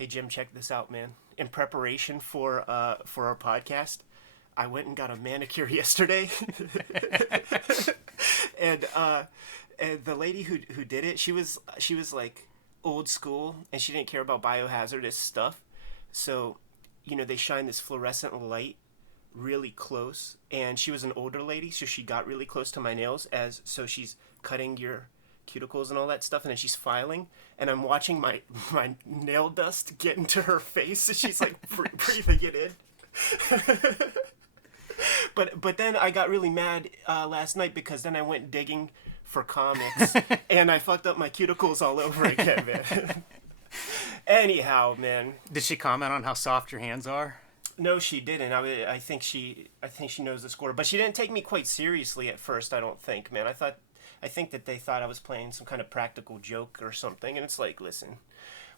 Hey Jim, check this out, man. In preparation for our podcast, I went and got a manicure yesterday, and the lady who did it, she was like old school, and she didn't care about biohazardous stuff. So, they shine this fluorescent light really close, and she was an older lady, so she got really close to my nails, so she's cutting your cuticles and all that stuff, and then she's filing, and I'm watching my nail dust get into her face, so she's like breathing it in. But then I got really mad last night, because then I went digging for comics and I fucked up my cuticles all over again, man. Anyhow, man. Did she comment on how soft your hands are? No, she didn't. I think she knows the score, but she didn't take me quite seriously at first. I don't think, man. I think that they thought I was playing some kind of practical joke or something, and it's like, listen,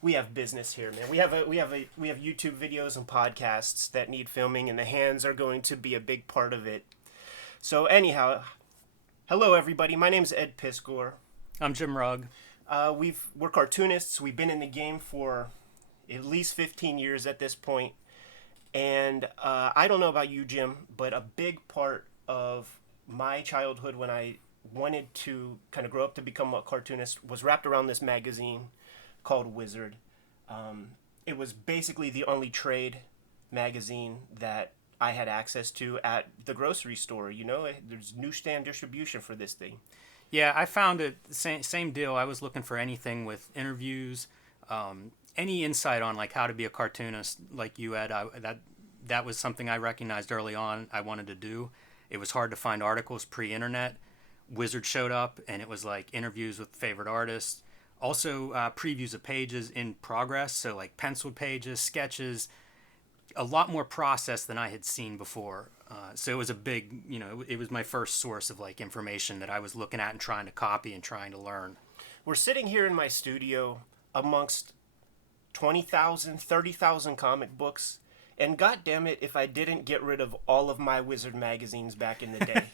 we have business here, man. We have YouTube videos and podcasts that need filming, and the hands are going to be a big part of it. So anyhow, hello everybody. My name's Ed Piskor. I'm Jim Rugg. We're cartoonists. We've been in the game for at least 15 years at this point, and I don't know about you, Jim, but a big part of my childhood when I wanted to kind of grow up to become a cartoonist was wrapped around this magazine called Wizard. It was basically the only trade magazine that I had access to at the grocery store. There's newsstand distribution for this thing. Yeah, I found it same deal. I was looking for anything with interviews, any insight on like how to be a cartoonist like you had. That was something I recognized early on I wanted to do. It was hard to find articles pre-internet. Wizard showed up, and it was like interviews with favorite artists. Also, previews of pages in progress, so like penciled pages, sketches, a lot more process than I had seen before. So it was a big, it was my first source of like information that I was looking at and trying to copy and trying to learn. We're sitting here in my studio amongst 20,000, 30,000 comic books, and goddammit if I didn't get rid of all of my Wizard magazines back in the day.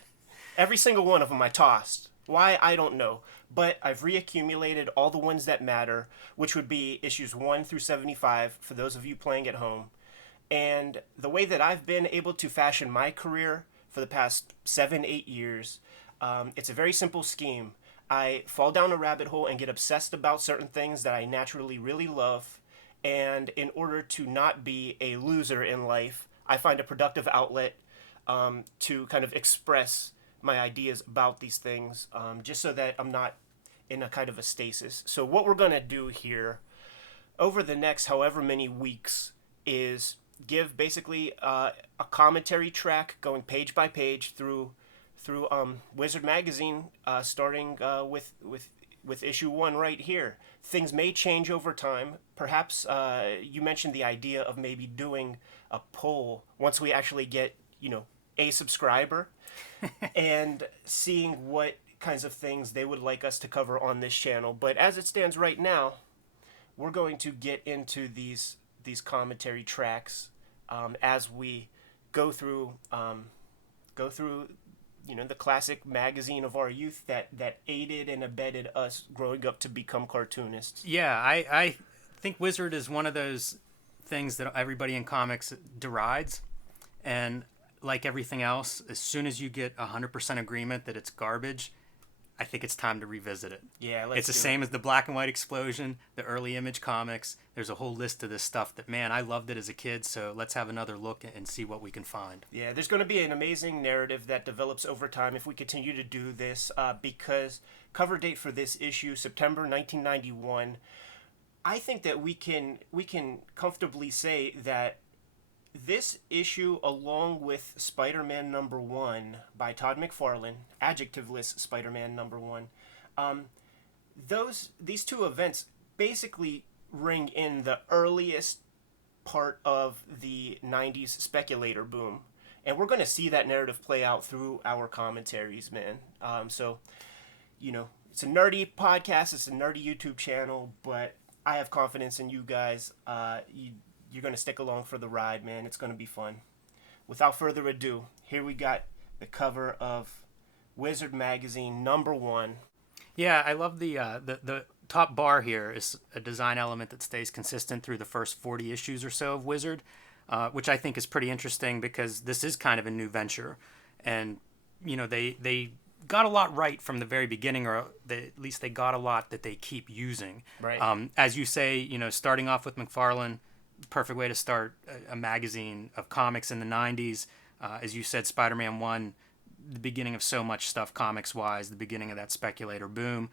Every single one of them I tossed. Why, I don't know. But I've reaccumulated all the ones that matter, which would be issues 1 through 75 for those of you playing at home. And the way that I've been able to fashion my career for the past 7-8 years, it's a very simple scheme. I fall down a rabbit hole and get obsessed about certain things that I naturally really love. And in order to not be a loser in life, I find a productive outlet to kind of express my ideas about these things, just so that I'm not in a kind of a stasis. So what we're going to do here over the next however many weeks is give basically a commentary track going page by page through Wizard magazine, starting with issue 1 right here. Things may change over time. Perhaps you mentioned the idea of maybe doing a poll once we actually get a subscriber and seeing what kinds of things they would like us to cover on this channel. But as it stands right now, we're going to get into these commentary tracks as we go through the classic magazine of our youth that aided and abetted us growing up to become cartoonists. Yeah, I think Wizard is one of those things that everybody in comics derides, and like everything else, as soon as you get 100% agreement that it's garbage, I think it's time to revisit it. Yeah, it's the same as the Black and White Explosion, the early Image comics. There's a whole list of this stuff that, man, I loved it as a kid, so let's have another look and see what we can find. Yeah, there's going to be an amazing narrative that develops over time if we continue to do this, because cover date for this issue, September 1991, I think that we can comfortably say that this issue, along with Spider-Man number 1 by Todd McFarlane, adjectiveless Spider-Man number 1, these two events basically ring in the earliest part of the 90s speculator boom. And we're going to see that narrative play out through our commentaries, man. So, it's a nerdy podcast, it's a nerdy YouTube channel, but I have confidence in you guys. You're going to stick along for the ride, man. It's going to be fun. Without further ado, here we got the cover of Wizard magazine number 1. Yeah, I love the top bar here is a design element that stays consistent through the first 40 issues or so of Wizard, which I think is pretty interesting because this is kind of a new venture. And, they got a lot right from the very beginning, or at least they got a lot that they keep using. Right. As you say, starting off with McFarlane, perfect way to start a magazine of comics in the 90s. As you said, Spider-Man 1, the beginning of so much stuff comics-wise, the beginning of that speculator boom.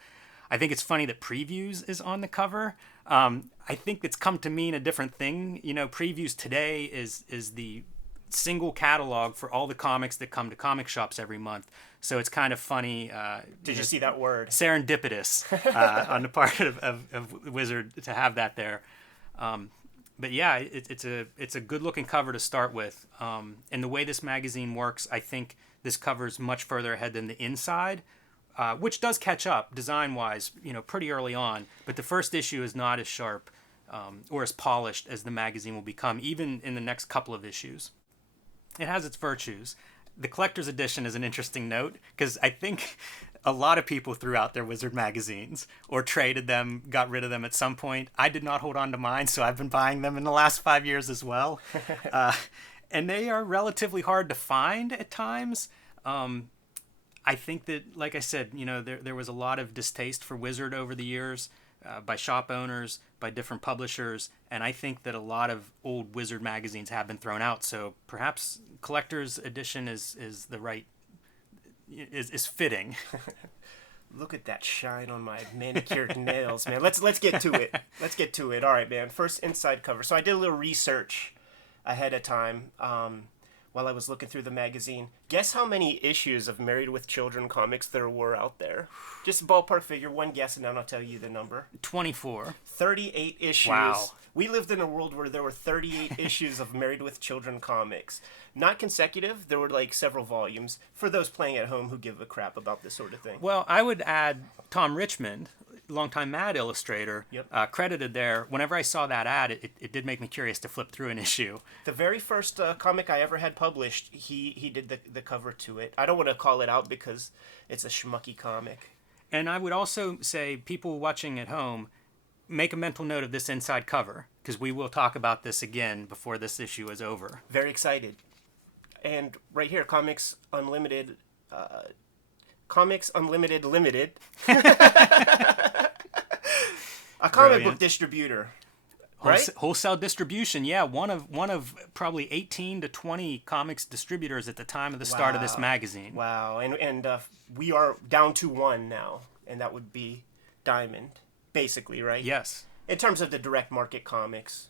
I think it's funny that Previews is on the cover. I think it's come to mean a different thing. Previews today is the single catalog for all the comics that come to comic shops every month. So it's kind of funny. Did you see that word? Serendipitous on the part of Wizard to have that there. But yeah, it's a good looking cover to start with. And the way this magazine works, I think this cover's much further ahead than the inside, which does catch up design wise, pretty early on. But the first issue is not as sharp or as polished as the magazine will become, even in the next couple of issues. It has its virtues. The collector's edition is an interesting note because I think a lot of people threw out their Wizard magazines or traded them, got rid of them at some point. I did not hold on to mine, so I've been buying them in the last 5 years as well. And they are relatively hard to find at times. I think that, like I said, there was a lot of distaste for Wizard over the years by shop owners, by different publishers, and I think that a lot of old Wizard magazines have been thrown out. So perhaps collector's edition is the right is fitting. Look at that shine on my manicured nails, man. Let's get to it. Let's get to it. All right, man. First inside cover. So I did a little research ahead of time while I was looking through the magazine. Guess how many issues of Married with Children comics there were out there? Just a ballpark figure, one guess, and then I'll tell you the number. 24. 38 issues. Wow. We lived in a world where there were 38 issues of Married with Children comics. Not consecutive. There were like several volumes for those playing at home who give a crap about this sort of thing. Well, I would add Tom Richmond, longtime Mad illustrator, Yep. credited there. Whenever I saw that ad, it did make me curious to flip through an issue. The very first comic I ever had published, he did the cover to it. I don't want to call it out because it's a schmucky comic. And I would also say, people watching at home, make a mental note of this inside cover, because we will talk about this again before this issue is over. Very excited. And right here, Comics Unlimited Limited. A comic Brilliant. book distributor. Right? Wholesale distribution, yeah. One of probably 18 to 20 comics distributors at the time of the start of this magazine. Wow. And we are down to one now, and that would be Diamond, basically, right? Yes. In terms of the direct market comics.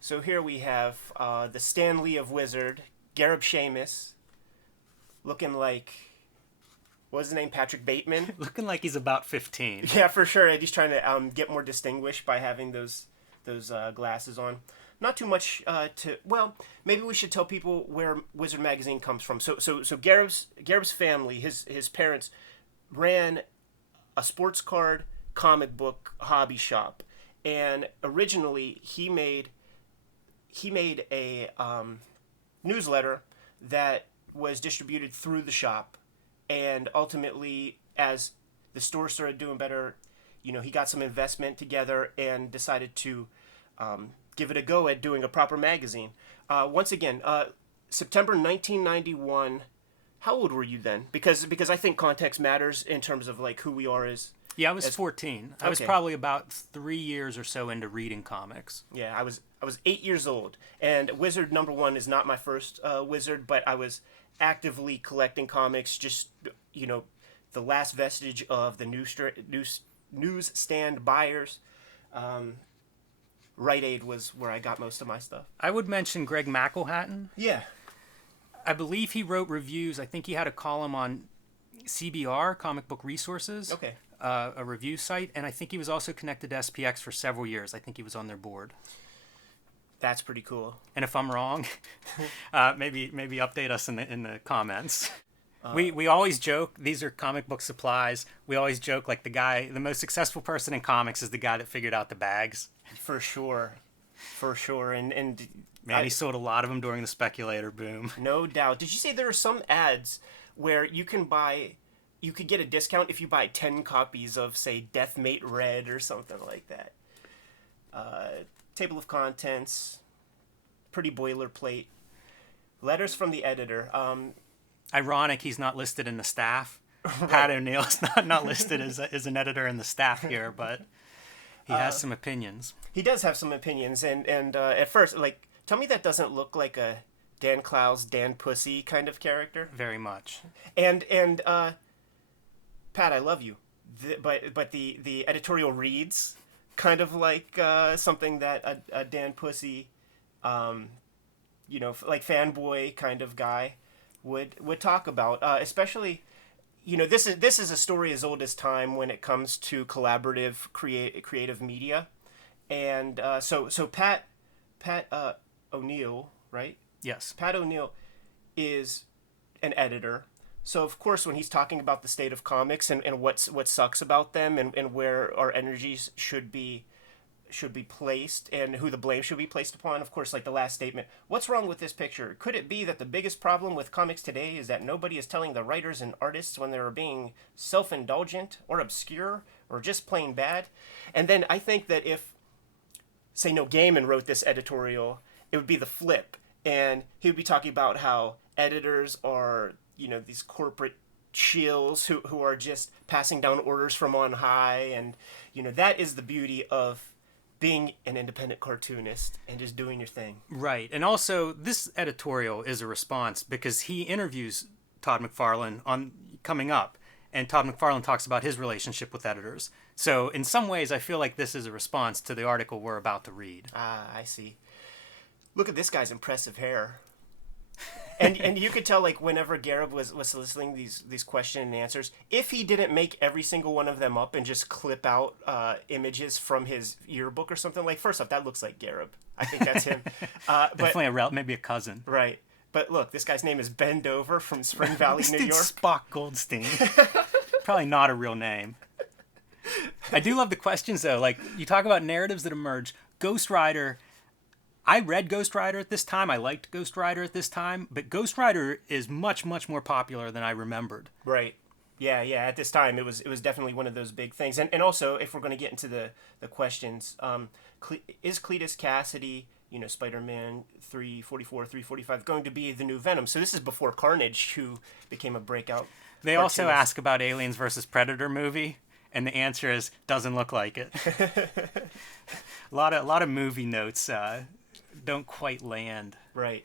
So here we have the Stan Lee of Wizard, Gareb Shamus, looking like, what was his name, Patrick Bateman? Looking like he's about 15. Yeah, for sure. And he's trying to get more distinguished by having those glasses on. Not too much well, maybe we should tell people where Wizard Magazine comes from. So Gareb's family, his parents ran a sports card comic book hobby shop, and originally he made a newsletter that was distributed through the shop, and ultimately, as the store started doing better, he got some investment together and decided to give it a go at doing a proper magazine. Once again, September 1991. How old were you then? Because I think context matters in terms of like who we are as. Yeah, I was 14. I was probably about 3 years or so into reading comics. Yeah, I was 8 years old, and Wizard Number 1 is not my first Wizard, but I was actively collecting comics. Just the last vestige of the newsstand buyers. Rite Aid was where I got most of my stuff. I would mention Greg McElhatton. Yeah. I believe he wrote reviews. I think he had a column on CBR, Comic Book Resources. Okay. A review site, and I think he was also connected to SPX for several years. I think he was on their board. That's pretty cool. And if I'm wrong, maybe update us in the comments. We always joke, these are comic book supplies. We always joke like the most successful person in comics is the guy that figured out the bags. For sure. And man, he sold a lot of them during the speculator boom. No doubt. Did you say there are some ads where you can buy you could get a discount if you buy 10 copies of, say, Deathmate Red or something like that. Table of contents, pretty boilerplate. Letters from the editor. Ironic he's not listed in the staff. Pat O'Neill's not listed as an editor in the staff here, but he has some opinions. He does have some opinions, and at first, like, tell me that doesn't look like a Dan Clowes, Dan Pussy kind of character. Very much. And Pat, I love you, but the editorial reads kind of like something that a Dan Pussy, like fanboy kind of guy would talk about, especially. This is a story as old as time when it comes to collaborative creative media, and so Pat O'Neill, right? Yes. Pat O'Neill is an editor, so of course when he's talking about the state of comics and what sucks about them and where our energies should be placed and who the blame should be placed upon, of course, like the last statement, what's wrong with this picture? Could it be that the biggest problem with comics today is that nobody is telling the writers and artists when they're being self-indulgent or obscure or just plain bad? And then I think that if, say, Neil Gaiman wrote this editorial, it would be the flip, and he would be talking about how editors are, these corporate shills who are just passing down orders from on high, and that is the beauty of being an independent cartoonist and just doing your thing. Right. And also, this editorial is a response because he interviews Todd McFarlane on coming up, and Todd McFarlane talks about his relationship with editors. So in some ways, I feel like this is a response to the article we're about to read. Ah, I see. Look at this guy's impressive hair. And you could tell, like, whenever Gareb was soliciting these question and answers, if he didn't make every single one of them up and just clip out images from his yearbook or something, like, first off, that looks like Gareb. I think that's him. Definitely maybe a cousin. Right. But look, this guy's name is Ben Dover from Spring Valley, New York. Spock Goldstein. Probably not a real name. I do love the questions, though. Like, you talk about narratives that emerge. Ghostrider... I read Ghostrider at this time. I liked Ghostrider at this time, but Ghostrider is much, much more popular than I remembered. Right. Yeah. At this time, it was definitely one of those big things. And also, if we're going to get into the questions, is Cletus Cassidy, Spider-Man 344, 345, going to be the new Venom? So this is before Carnage, who became a breakout. They also ask about Aliens versus Predator movie, and the answer is doesn't look like it. a lot of movie notes. Don't quite land. Right.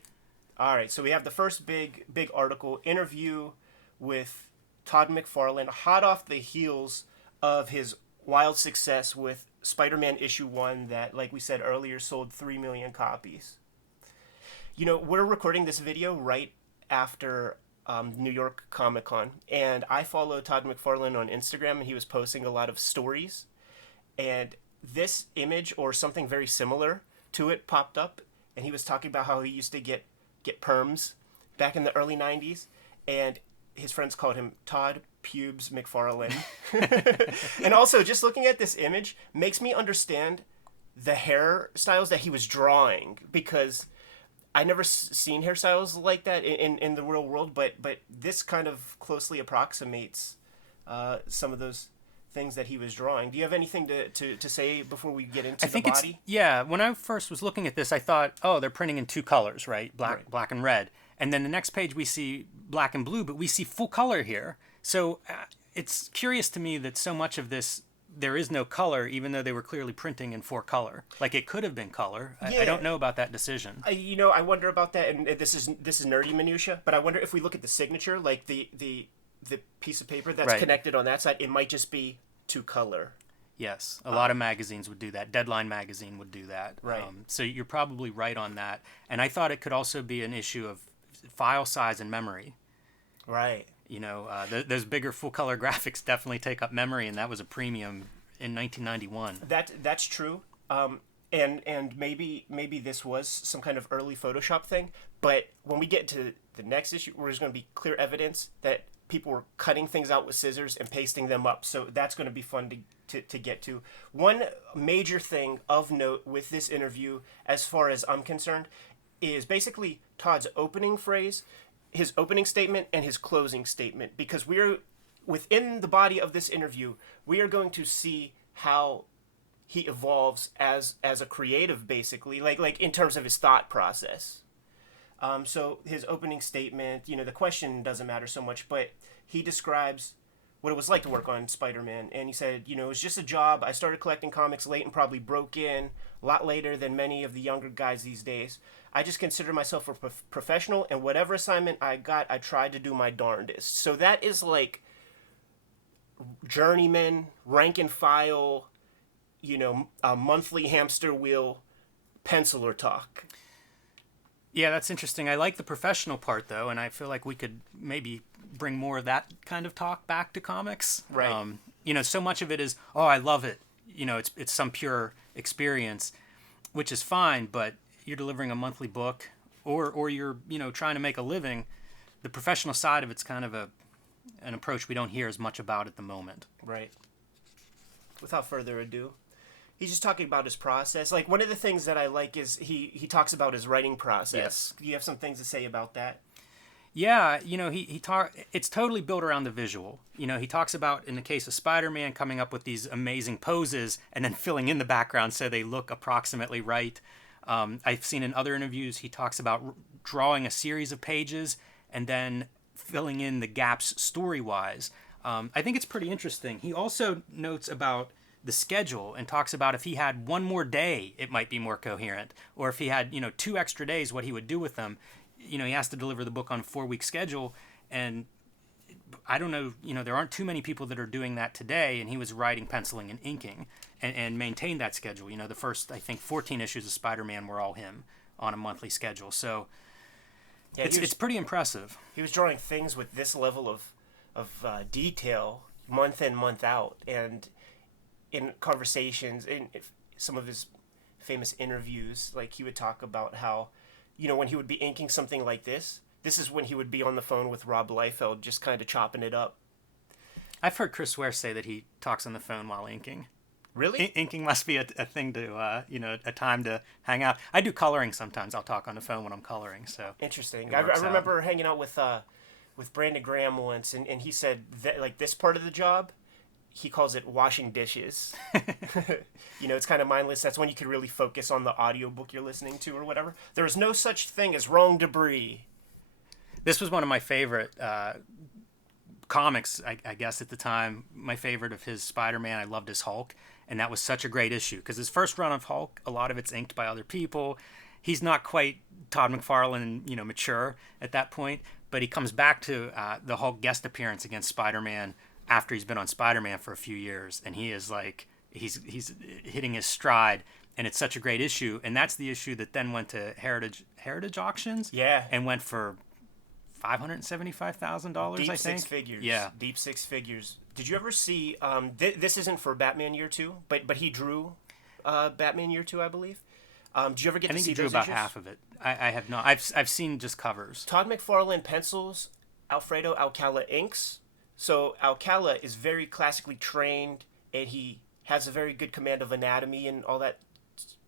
All right. So we have the first big article, interview with Todd McFarlane, hot off the heels of his wild success with Spider-Man issue 1 that, like we said earlier, sold 3 million copies. We're recording this video right after New York Comic Con, and I follow Todd McFarlane on Instagram, and he was posting a lot of stories, and this image or something very similar to it popped up, and he was talking about how he used to get perms back in the early 90s, and his friends called him Todd Pubes McFarlane. And also, just looking at this image makes me understand the hairstyles that he was drawing, because I never seen hairstyles like that in the real world, but this kind of closely approximates some of those things that he was drawing. Do you have anything to say before we get into the body? Yeah, when I first was looking at this, I thought, oh, they're printing in two colors, right? Black and red. And then the next page we see black and blue, but we see full color here. So it's curious to me that so much of this, there is no color, even though they were clearly printing in 4-color. Like, it could have been color. I don't know about that decision. I wonder about that, and this is nerdy minutia, but I wonder if we look at the signature, like the piece of paper that's connected on that side, it might just be 2-color. Yes, a lot of magazines would do that. Deadline magazine would do that. Right. So you're probably right on that. And I thought it could also be an issue of file size and memory. Right. Those bigger full-color graphics definitely take up memory, and that was a premium in 1991. That's true. And maybe this was some kind of early Photoshop thing, but when we get to the next issue, there's going to be clear evidence that people were cutting things out with scissors and pasting them up. So that's going to be fun to get to. One major thing of note with this interview, as far as I'm concerned, is basically Todd's opening phrase, his opening statement, and his closing statement, because we're within the body of this interview, we are going to see how he evolves as a creative, basically, like in terms of his thought process. So his opening statement, the question doesn't matter so much, but he describes what it was like to work on Spider-Man. And he said, it was just a job. I started collecting comics late and probably broke in a lot later than many of the younger guys these days. I just consider myself a professional, and whatever assignment I got, I tried to do my darndest. So that is like journeyman, rank and file, a monthly hamster wheel penciler talk. Yeah, that's interesting. I like the professional part, though, and I feel like we could maybe bring more of that kind of talk back to comics. Right. So much of it is, oh, I love it. It's some pure experience, which is fine, but you're delivering a monthly book or you're, trying to make a living. The professional side of it's kind of an approach we don't hear as much about at the moment. Right. Without further ado, he's just talking about his process. Like, one of the things that I like is he talks about his writing process. Yes. Do you have some things to say about that? Yeah, it's totally built around the visual. He talks about, in the case of Spider-Man, coming up with these amazing poses and then filling in the background so they look approximately right. I've seen in other interviews he talks about drawing a series of pages and then filling in the gaps story-wise. I think it's pretty interesting. He also notes about the schedule and talks about if he had one more day, it might be more coherent. Or if he had, 2 extra days, what he would do with them. He has to deliver the book on a 4-week schedule. And I don't know, there aren't too many people that are doing that today. And he was writing, penciling, and inking and maintained that schedule. The first, I think, 14 issues of Spider-Man were all him on a monthly schedule. So yeah, it's pretty impressive. He was drawing things with this level of detail month in, month out. And in conversations, in some of his famous interviews, like he would talk about how, when he would be inking something like this is when he would be on the phone with Rob Liefeld just kind of chopping it up. I've heard Chris Ware say that he talks on the phone while inking. Really? Inking must be a thing to, a time to hang out. I do coloring sometimes. I'll talk on the phone when I'm coloring. So interesting. I remember hanging out with Brandon Graham once, and he said that, like, this part of the job, he calls it washing dishes. It's kind of mindless. That's when you could really focus on the audiobook you're listening to or whatever. There is no such thing as wrong debris. This was one of my favorite comics, I guess, at the time. My favorite of his Spider-Man. I loved his Hulk, and that was such a great issue because his first run of Hulk, a lot of it's inked by other people. He's not quite Todd McFarlane, mature at that point, but he comes back to the Hulk guest appearance against Spider-Man after he's been on Spider-Man for a few years, and he is like, he's hitting his stride, and it's such a great issue. And that's the issue that then went to Heritage auctions. Yeah. And went for $575,000, I think. Deep 6 figures. Yeah. Deep 6 figures. Did you ever see, this isn't for Batman Year 2, but he drew Batman Year 2, I believe. Did you ever get to see those? I think he drew about half of it. I have not. I've seen just covers. Todd McFarlane pencils, Alfredo Alcala inks. So Alcala is very classically trained, and he has a very good command of anatomy and all that,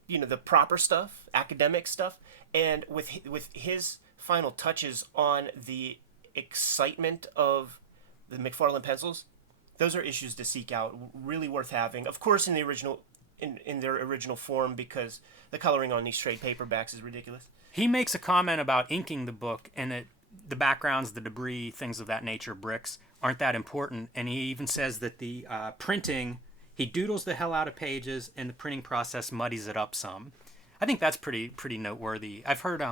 the proper stuff, academic stuff. And with his final touches on the excitement of the McFarlane pencils, those are issues to seek out, really worth having. Of course, in the original, in their original form, because the coloring on these trade paperbacks is ridiculous. He makes a comment about inking the book, and the backgrounds, the debris, things of that nature, bricks, aren't that important. And he even says that the printing, he doodles the hell out of pages, and the printing process muddies it up some. I think that's pretty noteworthy. I've heard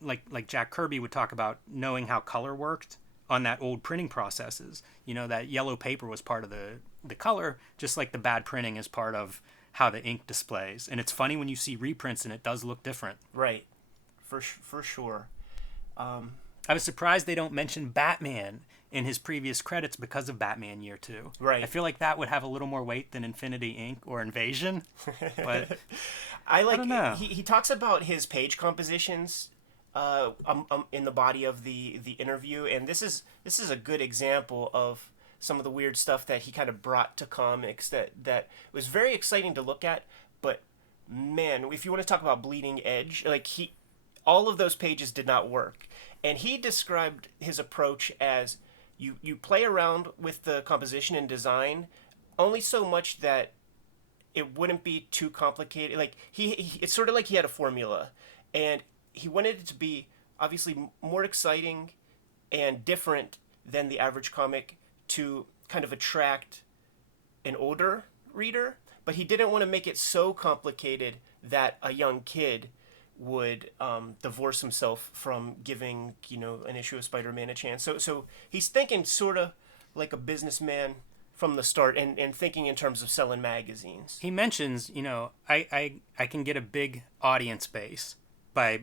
like Jack Kirby would talk about knowing how color worked on that old printing processes. That yellow paper was part of the color, just like the bad printing is part of how the ink displays. And it's funny when you see reprints and it does look different. Right, for sure. I was surprised they don't mention Batman in his previous credits because of Batman Year 2. Right. I feel like that would have a little more weight than Infinity Inc. or Invasion. But I don't know. He talks about his page compositions in the body of the interview, and this is a good example of some of the weird stuff that he kind of brought to comics that was very exciting to look at. But man, if you want to talk about bleeding edge, like all of those pages did not work. And he described his approach as you play around with the composition and design only so much that it wouldn't be too complicated. Like it's sort of like he had a formula, and he wanted it to be obviously more exciting and different than the average comic to kind of attract an older reader, but he didn't want to make it so complicated that a young kid would divorce himself from giving an issue of Spider-Man a chance. So he's thinking sort of like a businessman from the start, and thinking in terms of selling magazines. He mentions, I can get a big audience base by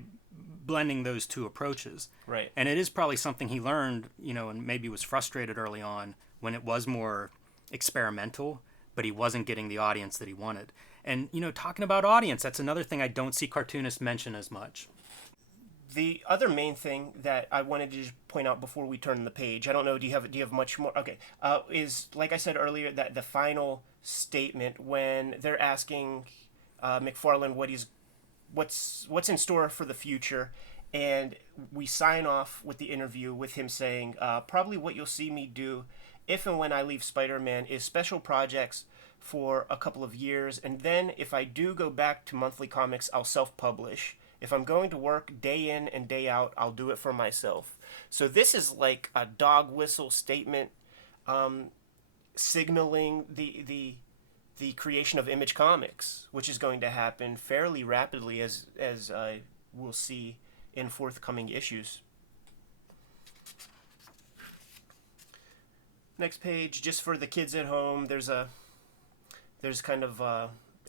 blending those two approaches. Right. And it is probably something he learned, and maybe was frustrated early on when it was more experimental, but he wasn't getting the audience that he wanted. And, talking about audience, that's another thing I don't see cartoonists mention as much. The other main thing that I wanted to just point out before we turn the page, I don't know, do you have much more? Okay, is, like I said earlier, that the final statement when they're asking McFarlane what's in store for the future, and we sign off with the interview with him saying, probably what you'll see me do if and when I leave Spider-Man is special projects for a couple of years, and then if I do go back to monthly comics, I'll self-publish. If I'm going to work day in and day out, I'll do it for myself. So this is like a dog whistle statement, signaling the creation of Image Comics, which is going to happen fairly rapidly, as we'll see in forthcoming issues. Next page, just for the kids at home, there's kind of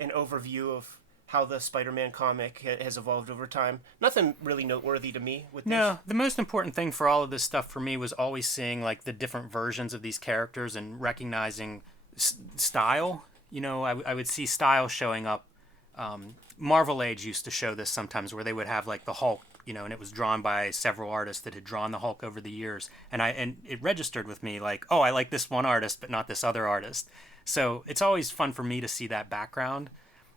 an overview of how the Spider-Man comic has evolved over time. Nothing really noteworthy to me with this. No, the most important thing for all of this stuff for me was always seeing like the different versions of these characters and recognizing style. I would see style showing up. Marvel Age used to show this sometimes, where they would have like the Hulk, and it was drawn by several artists that had drawn the Hulk over the years. And it registered with me like, oh, I like this one artist, but not this other artist. So it's always fun for me to see that background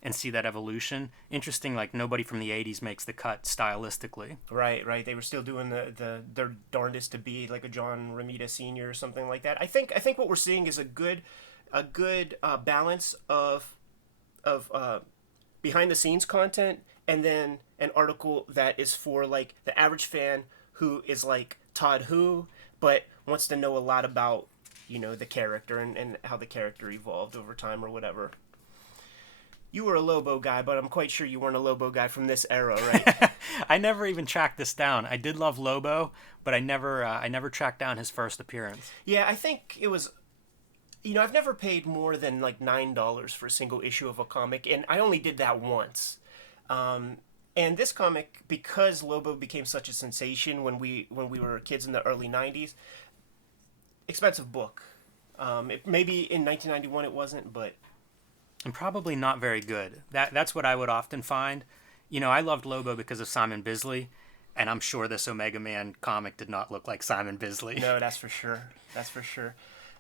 and see that evolution. Interesting, like nobody from the 80s makes the cut stylistically. Right. They were still doing their darndest to be like a John Romita Sr. or something like that. I think what we're seeing is a good balance of behind the scenes content, and then an article that is for like the average fan who is like Todd Who, but wants to know a lot about the character and how the character evolved over time or whatever. You were a Lobo guy, but I'm quite sure you weren't a Lobo guy from this era, right? I never even tracked this down. I did love Lobo, but I never tracked down his first appearance. Yeah, I think it was, I've never paid more than like $9 for a single issue of a comic, and I only did that once. And this comic, because Lobo became such a sensation when we were kids in the early 90s, expensive book. Maybe in 1991 it wasn't, but... And probably not very good. That's what I would often find. I loved Lobo because of Simon Bisley, and I'm sure this Omega Man comic did not look like Simon Bisley. No, that's for sure.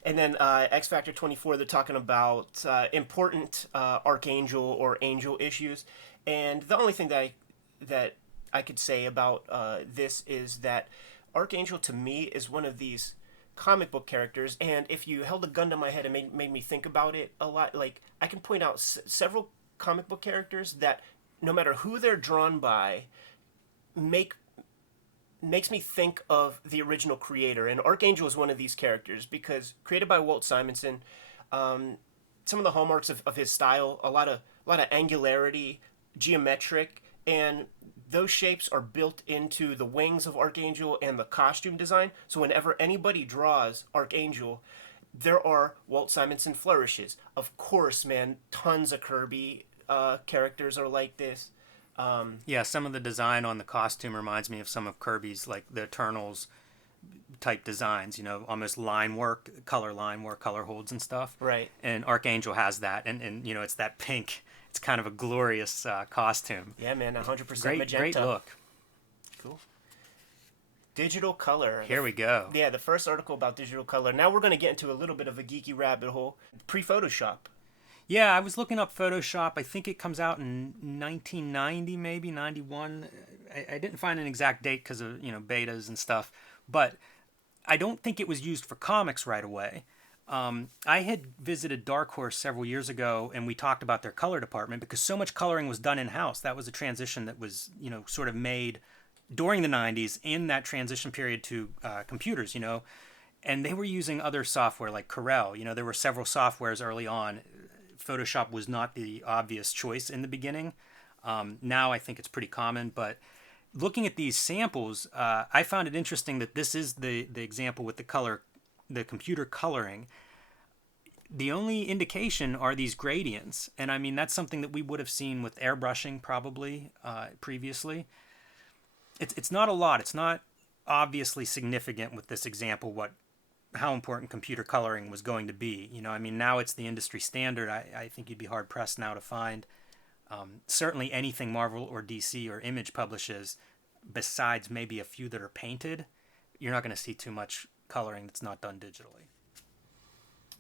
And then X Factor 24, they're talking about important Archangel or Angel issues. And the only thing that I could say about this is that Archangel, to me, is one of these comic book characters, and if you held a gun to my head and made me think about it a lot, like I can point out several comic book characters that no matter who they're drawn by makes me think of the original creator, and Archangel is one of these characters because created by Walt Simonson. Some of the hallmarks of his style, a lot of angularity, geometric, and those shapes are built into the wings of Archangel and the costume design. So whenever anybody draws Archangel, there are Walt Simonson flourishes. Of course, man, tons of Kirby characters are like this. Yeah, some of the design on the costume reminds me of some of Kirby's, like the Eternals type designs, almost line work, color holds and stuff. Right. And Archangel has that, and it's that pink. It's kind of a glorious costume. Yeah, man, 100% magenta. Great look. Cool. Digital color. Here we go. Yeah, the first article about digital color. Now we're going to get into a little bit of a geeky rabbit hole. Pre-Photoshop. Yeah, I was looking up Photoshop. I think it comes out in 1990, maybe 91. I didn't find an exact date because of betas and stuff. But I don't think it was used for comics right away. I had visited Dark Horse several years ago, and we talked about their color department because so much coloring was done in-house. That was a transition that was, sort of made during the 90s in that transition period to computers, and they were using other software like Corel. There were several softwares early on. Photoshop was not the obvious choice in the beginning. Now I think it's pretty common, but looking at these samples, I found it interesting that this is the example with the computer coloring. The only indication are these gradients, and I mean that's something that we would have seen with airbrushing probably previously. It's not a lot. It's not obviously significant with this example how important computer coloring was going to be. Now it's the industry standard. I think you'd be hard pressed now to find certainly anything Marvel or DC or Image publishes, besides maybe a few that are painted. You're not going to see too much coloring that's not done digitally.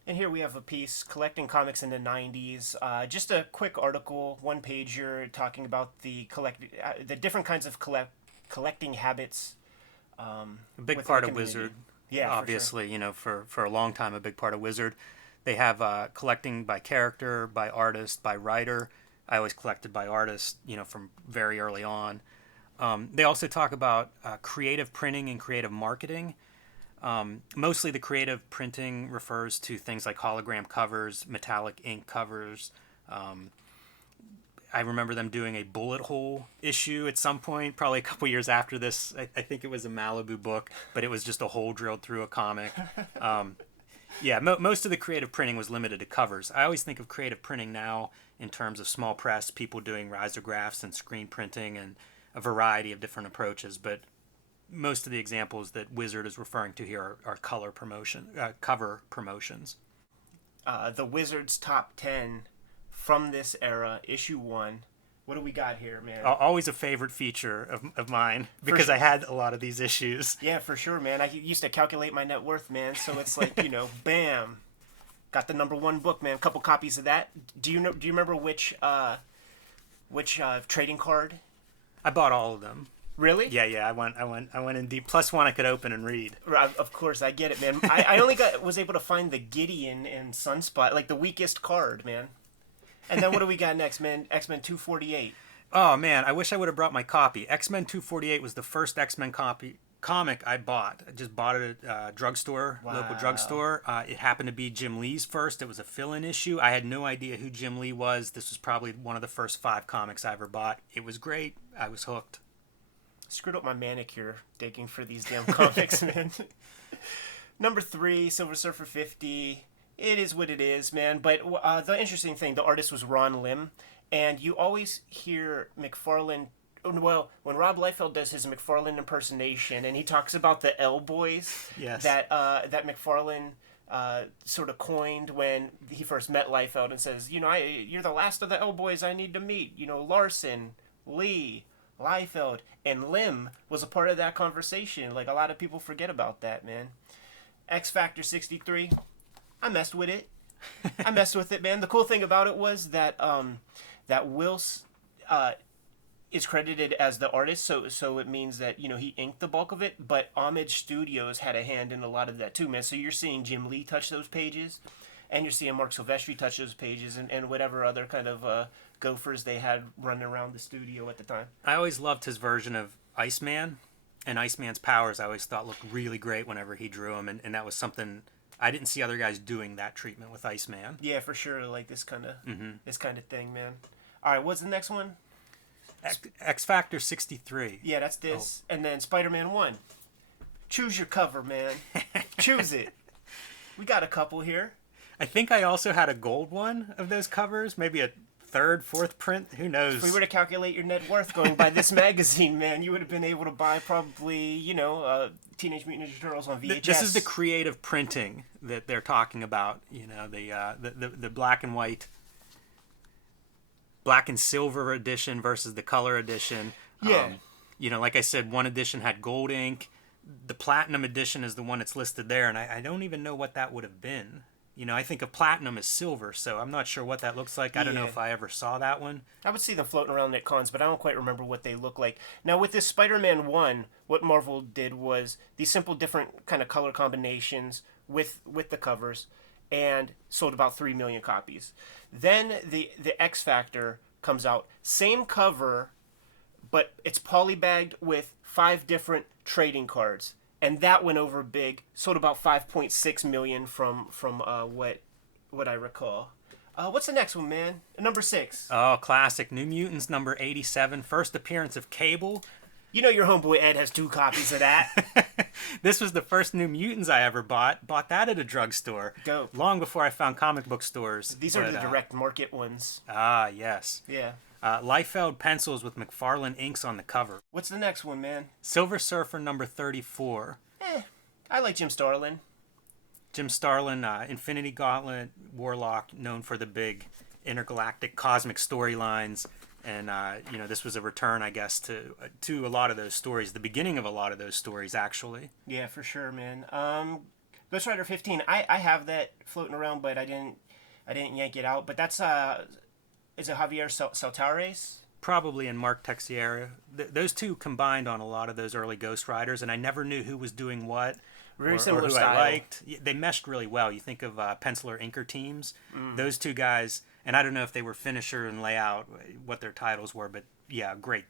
And here we have a piece, Collecting Comics in the 90s. Just a quick article, one pager, talking about the different kinds of collecting habits. A big part of Wizard. Yeah, obviously, for a long time, a big part of Wizard. They have collecting by character, by artist, by writer. I always collected by artist, from very early on. They also talk about creative printing and creative marketing. Mostly the creative printing refers to things like hologram covers, metallic ink covers. I remember them doing a bullet hole issue at some point, probably a couple years after this. I think it was a Malibu book, but it was just a hole drilled through a comic. Most of the creative printing was limited to covers. I always think of creative printing now in terms of small press, people doing risographs and screen printing and a variety of different approaches, but most of the examples that Wizard is referring to here are cover promotions. The Wizard's Top 10 from this era, issue 1. What do we got here, man? Always a favorite feature of mine, because I had a lot of these issues. Yeah, for sure, man. I used to calculate my net worth, man, so it's like, bam. Got the number 1 book, man. A couple copies of that. Do you remember which trading card? I bought all of them. Really? Yeah. I went in deep. Plus one I could open and read. Of course, I get it, man. I only was able to find the Gideon and Sunspot, like the weakest card, man. And then what do we got next, man? X-Men 248. Oh man, I wish I would have brought my copy. X-Men 248 was the first X-Men comic I bought. I just bought it at a drugstore, local drugstore. It happened to be Jim Lee's first. It was a fill-in issue. I had no idea who Jim Lee was. This was probably one of the first 5 comics I ever bought. It was great. I was hooked. Screwed up my manicure digging for these damn comics, man. Number 3, Silver Surfer 50. It is what it is, man. But the interesting thing, the artist was Ron Lim, and you always hear McFarlane. Well, when Rob Liefeld does his McFarlane impersonation, and he talks about the L-Boys, yes, that McFarlane sort of coined when he first met Liefeld, and says, you're the last of the L-Boys I need to meet. Larson, Lee, Liefeld, and Lim was a part of that conversation. Like, a lot of people forget about that, man. X Factor 63, I messed with it. I messed with it, man. The cool thing about it was that that Will is credited as the artist, so it means that he inked the bulk of it. But Homage Studios had a hand in a lot of that too, man. So you're seeing Jim Lee touch those pages, and you're seeing Mark Silvestri touch those pages, and whatever other kind of gophers they had running around the studio at the time. I always loved his version of Iceman, and Iceman's powers I always thought looked really great whenever he drew them, and that was something I didn't see other guys doing, that treatment with Iceman. Yeah, for sure, like this kind of thing, man. All right, what's the next one? X Factor 63. Yeah, that's this. Oh. And then Spider-Man 1. Choose your cover, man. Choose it. We got a couple here. I think I also had a gold one of those covers, maybe a 3rd, 4th print. Who knows? If we were to calculate your net worth going by this magazine, man, you would have been able to buy probably, Teenage Mutant Ninja Turtles on VHS. This is the creative printing that they're talking about. The black and white, black and silver edition versus the color edition. Yeah. Like I said, one edition had gold ink. The platinum edition is the one that's listed there, and I don't even know what that would have been. I think of platinum as silver, so I'm not sure what that looks like. I don't know if I ever saw that one. I would see them floating around at cons, but I don't quite remember what they look like. Now, with this Spider-Man 1, what Marvel did was these simple different kind of color combinations with the covers, and sold about 3 million copies. Then the X Factor comes out. Same cover, but it's polybagged with 5 different trading cards. And that went over big. Sold about 5.6 million from what I recall. What's the next one, man? Number 6. Oh, classic. New Mutants number 87. First appearance of Cable. You know your homeboy Ed has 2 copies of that. This was the first New Mutants I ever bought. Bought that at a drugstore. Dope. Long before I found comic book stores. These are the direct market ones. Ah, yes. Yeah. Liefeld pencils with McFarlane inks on the cover. What's the next one, man? Silver Surfer number 34. I like Jim Starlin. Jim Starlin, Infinity Gauntlet, Warlock, known for the big intergalactic cosmic storylines. And, this was a return, I guess, to a lot of those stories. The beginning of a lot of those stories, actually. Yeah, for sure, man. Ghostrider 15. I have that floating around, but I didn't yank it out. But that's is it Javier Saltares? Probably in Mark Texiera. Those two combined on a lot of those early Ghost Riders, and I never knew who was doing what. Very or similar who style. I liked. They meshed really well. You think of penciler inker teams. Those two guys, and I don't know if they were finisher and layout, what their titles were, but yeah, great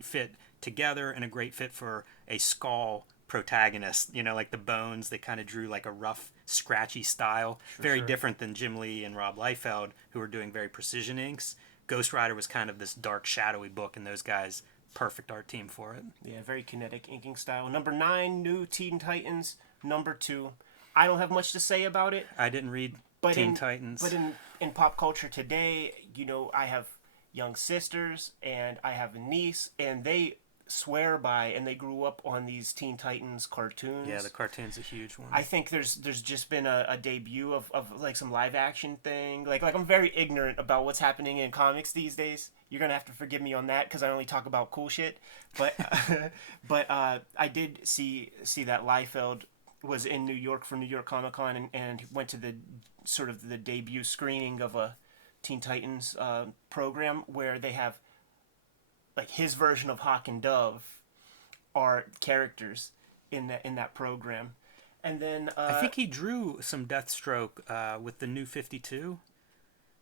fit together, and a great fit for a Skull protagonist. Like the Bones, they kind of drew like a rough, scratchy style. Very different than Jim Lee and Rob Liefeld, who were doing very precision inks. Ghost Rider was kind of this dark, shadowy book, and those guys, perfect art team for it. Yeah, very kinetic inking style. Number 9, New Teen Titans. Number 2. I don't have much to say about it. I didn't read Teen Titans. But in pop culture today, I have young sisters, and I have a niece, and they swear by, and they grew up on these Teen Titans cartoons. Yeah, the cartoon's a huge one. I think there's just been a debut of like some live action thing. Like I'm very ignorant about what's happening in comics these days. You're gonna have to forgive me on that because I only talk about cool shit. But I did see that Liefeld was in New York for New York Comic Con and went to the sort of the debut screening of a Teen Titans program where they have like his version of Hawk and Dove are characters in that program. And then I think he drew some Deathstroke with the New 52.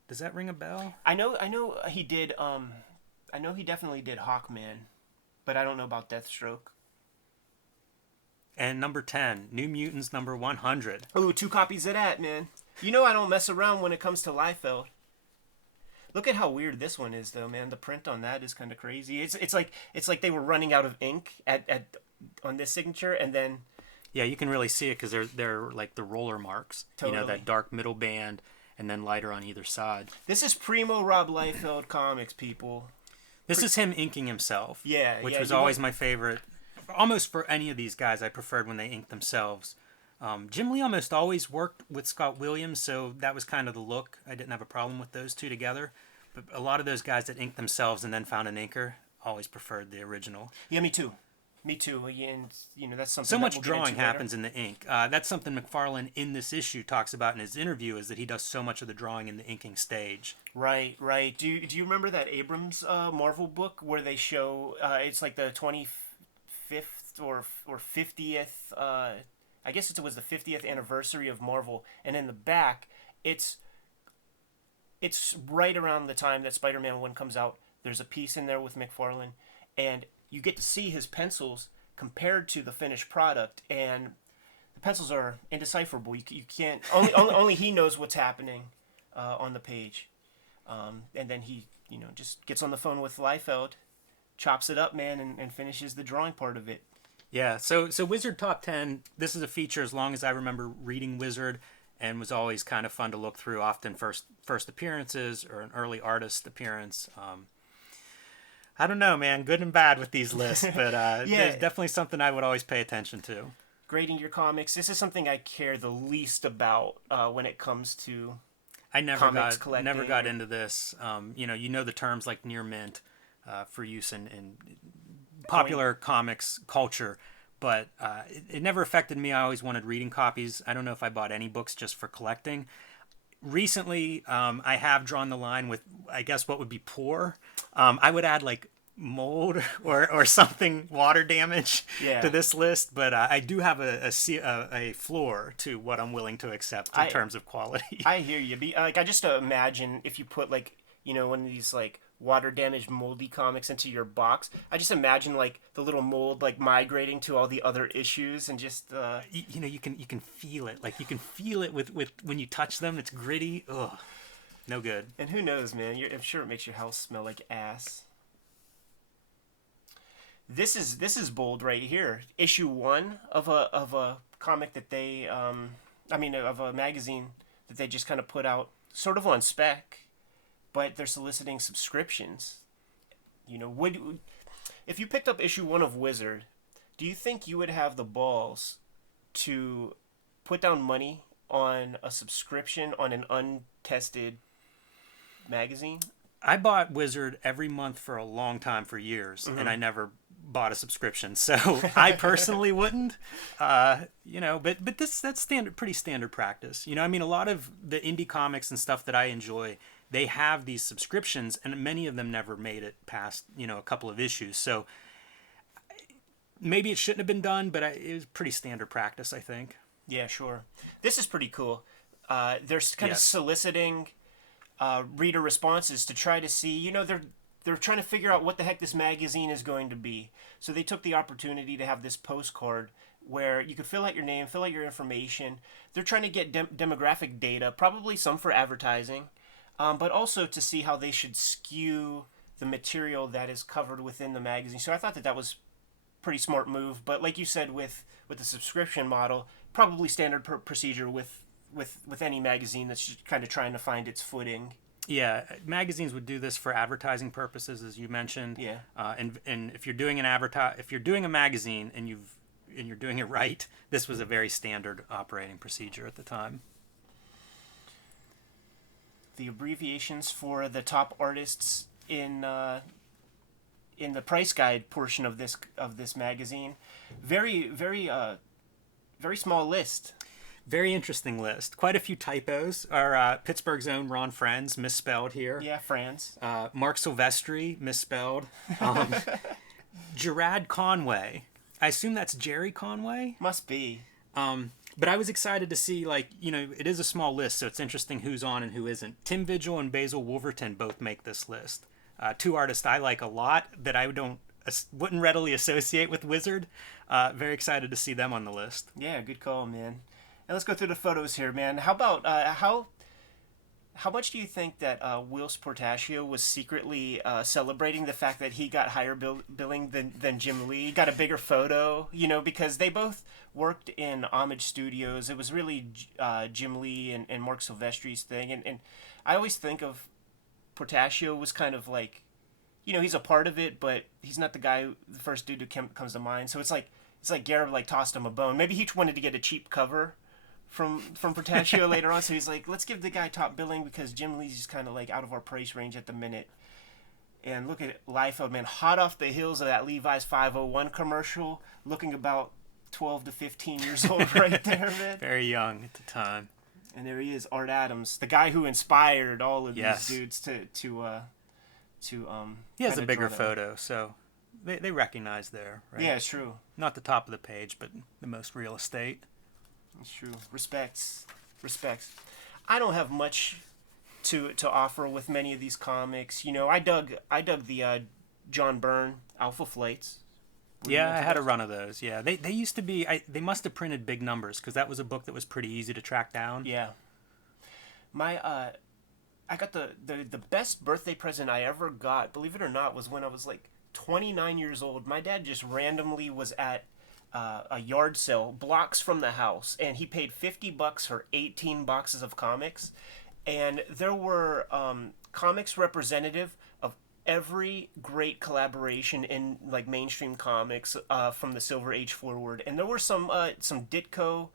Does that ring a bell? I know he did I know he definitely did Hawkman, but I don't know about Deathstroke. And number 10, New Mutants number 100. Ooh, 2 copies of that, man. I don't mess around when it comes to Liefeld. Look at how weird this one is, though, man. The print on that is kind of crazy. It's like they were running out of ink on this signature, and then yeah, you can really see it because they're like the roller marks. Totally. That dark middle band, and then lighter on either side. This is primo Rob Liefeld comics, people. This is him inking himself. Yeah, which was always my favorite. Almost for any of these guys, I preferred when they inked themselves. Jim Lee almost always worked with Scott Williams, so that was kind of the look. I didn't have a problem with those two together. But a lot of those guys that inked themselves and then found an inker always preferred the original. Yeah, me too. And that's something. So much drawing happens in the ink. That's something McFarlane in this issue talks about in his interview, is that he does so much of the drawing in the inking stage. Right. Do you remember that Abrams Marvel book where they show it's like the 25th or 50th? I guess it was the 50th anniversary of Marvel, and in the back, it's right around the time that Spider-Man 1 comes out. There's a piece in there with McFarlane, and you get to see his pencils compared to the finished product, and the pencils are indecipherable. You can't only he knows what's happening on the page, and then he just gets on the phone with Liefeld, chops it up, man, and finishes the drawing part of it. Yeah, so Wizard Top 10, this is a feature as long as I remember reading Wizard, and was always kind of fun to look through, often first appearances or an early artist appearance. I don't know, man, good and bad with these lists, but there's definitely something I would always pay attention to. Grading your comics, this is something I care the least about when it comes to comics collecting. Never got into this. The terms like near mint for use in popular comics culture, but it never affected me. I always wanted reading copies. I don't know if I bought any books just for collecting. Recently, I have drawn the line with, I guess, what would be poor. I would add like mold or something, water damage to this list, but I do have a floor to what I'm willing to accept in terms of quality. I hear you. Like, I just imagine if you put like, one of these like water damaged moldy comics into your box. I just imagine like the little mold like migrating to all the other issues and just you can feel it. Like you can feel it with when you touch them. It's gritty. Ugh, no good. And who knows, man? I'm sure it makes your house smell like ass. This is bold right here. Issue 1 of a comic that they of a magazine that they just kind of put out sort of on spec, but they're soliciting subscriptions. If you picked up issue 1 of Wizard, do you think you would have the balls to put down money on a subscription on an untested magazine? I bought Wizard every month for a long time, for years, and I never bought a subscription, so I personally wouldn't. But that's pretty standard practice. A lot of the indie comics and stuff that I enjoy, they have these subscriptions, and many of them never made it past a couple of issues. So maybe it shouldn't have been done, but it was pretty standard practice, I think. Yeah, sure. This is pretty cool. They're kind of soliciting reader responses to try to see, they're trying to figure out what the heck this magazine is going to be. So they took the opportunity to have this postcard where you could fill out your name, fill out your information. They're trying to get demographic data, probably some for advertising, but also to see how they should skew the material that is covered within the magazine. So I thought that was a pretty smart move. But like you said, with the subscription model, probably standard procedure with any magazine that's just kind of trying to find its footing. Yeah, magazines would do this for advertising purposes, as you mentioned. Yeah. And if you're doing if you're doing a magazine and you're doing it right, this was a very standard operating procedure at the time. The abbreviations for the top artists in the price guide portion of this magazine, very very small list. Very interesting list. Quite a few typos. Our Pittsburgh's own Ron Franz, misspelled here. Yeah, Franz. Mark Silvestri, misspelled. Gerard Conway. I assume that's Jerry Conway? Must be. But I was excited to see, it is a small list, so it's interesting who's on and who isn't. Tim Vigil and Basil Wolverton both make this list. Two artists I like a lot that I wouldn't readily associate with Wizard. Very excited to see them on the list. Yeah, good call, man. And let's go through the photos here, man. How about how much do you think that Will Sportaccio was secretly celebrating the fact that he got higher billing than Jim Lee? Got a bigger photo, because they both worked in Homage Studios. It was really Jim Lee and Mark Silvestri's thing, and I always think of Portaccio was kind of like, he's a part of it, but he's not the first dude who comes to mind. So it's like Garib tossed him a bone. Maybe he wanted to get a cheap cover from Portaccio later on, so he's like, let's give the guy top billing because Jim Lee's just kind of out of our price range at the minute. And look at Liefeld, man, hot off the heels of that Levi's 501 commercial, looking about 12 to 15 years old right there, man. Very young at the time. And there he is, Art Adams, the guy who inspired all of these dudes to he has a bigger photo, so they recognize there, right? Yeah, it's true. Not the top of the page, but the most real estate. It's true. Respects. I don't have much to offer with many of these comics. I dug the John Byrne Alpha Flights. Yeah, I had a run of those. Yeah, they used to be. They must have printed big numbers because that was a book that was pretty easy to track down. Yeah. I got the best birthday present I ever got, believe it or not, was when I was 29 years old. My dad just randomly was at a yard sale blocks from the house, and he paid $50 for 18 boxes of comics, and there were comics representative of every great collaboration in mainstream comics from the Silver Age forward, and there were some Ditko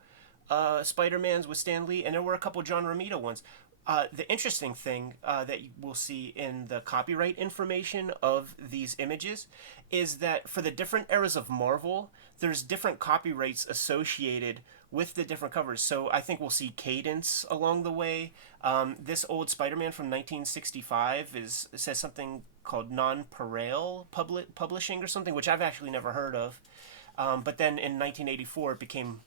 Spider-Mans with Stan Lee, and there were a couple John Romita ones. The interesting thing that you will see in the copyright information of these images is that for the different eras of Marvel, there's different copyrights associated with the different covers. So I think we'll see Cadence along the way. This old Spider-Man from 1965 says something called Non-Pareil Publishing or something, which I've actually never heard of. But then in 1984, it became,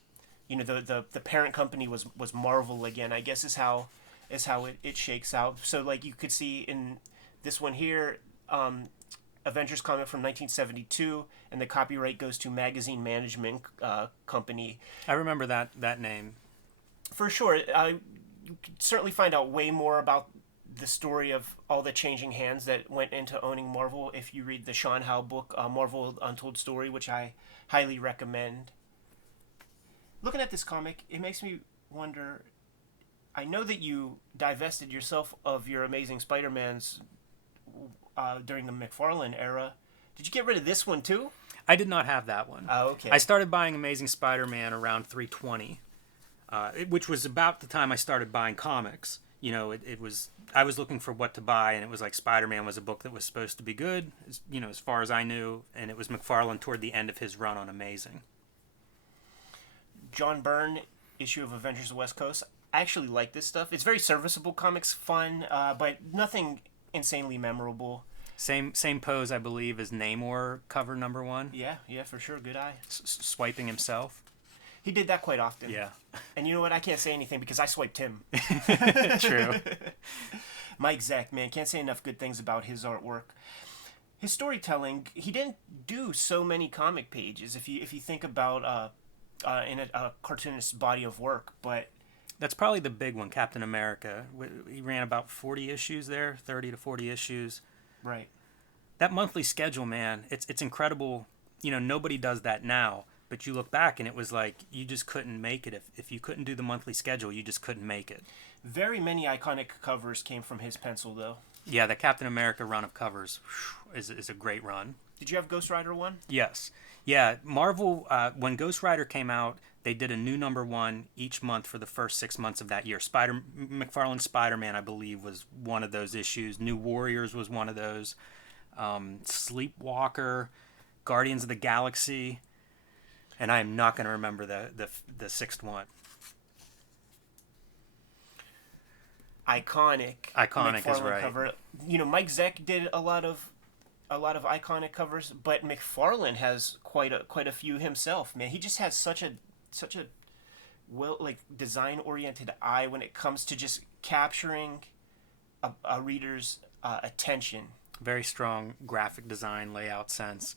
the parent company was Marvel again, I guess is how it shakes out. So like you could see in this one here, Avengers comic from 1972, and the copyright goes to Magazine Management Company. I remember that name. For sure. You could certainly find out way more about the story of all the changing hands that went into owning Marvel if you read the Sean Howe book, Marvel Untold Story, which I highly recommend. Looking at this comic, it makes me wonder, I know that you divested yourself of your Amazing Spider-Mans during the McFarlane era. Did you get rid of this one too? I did not have that one. Oh, okay. I started buying Amazing Spider-Man around 320, which was about the time I started buying comics. I was looking for what to buy, and it was like Spider-Man was a book that was supposed to be good, as far as I knew, and it was McFarlane toward the end of his run on Amazing. John Byrne issue of Avengers of the West Coast. I actually like this stuff. It's very serviceable comics, fun, but nothing insanely memorable. Same pose, I believe, as Namor cover number 1. Yeah, for sure. Good eye. Swiping himself. He did that quite often. Yeah. And you know what? I can't say anything because I swiped him. True. Mike Zeck, man, can't say enough good things about his artwork. His storytelling, he didn't do so many comic pages if you think about in a cartoonist's body of work, but that's probably the big one, Captain America. He ran about 40 issues there, 30 to 40 issues. Right. That monthly schedule, man, it's incredible. Nobody does that now. But you look back and it was like you just couldn't make it. If you couldn't do the monthly schedule, you just couldn't make it. Very many iconic covers came from his pencil, though. Yeah, the Captain America run of covers is a great run. Did you have Ghostrider 1? Yes. Yeah, Marvel, when Ghostrider came out, they did a new number 1 each month for the first 6 months of that year. McFarlane's Spider-Man, I believe, was one of those issues. New Warriors was one of those. Sleepwalker, Guardians of the Galaxy. And I am not going to remember the sixth one. Iconic is right. Cover. Mike Zeck did a lot of iconic covers, but McFarlane has quite a few himself. Man, he just has such a design oriented eye when it comes to just capturing a reader's attention. Very strong graphic design, layout sense.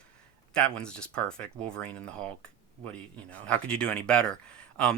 That one's just perfect. Wolverine and the Hulk. How could you do any better?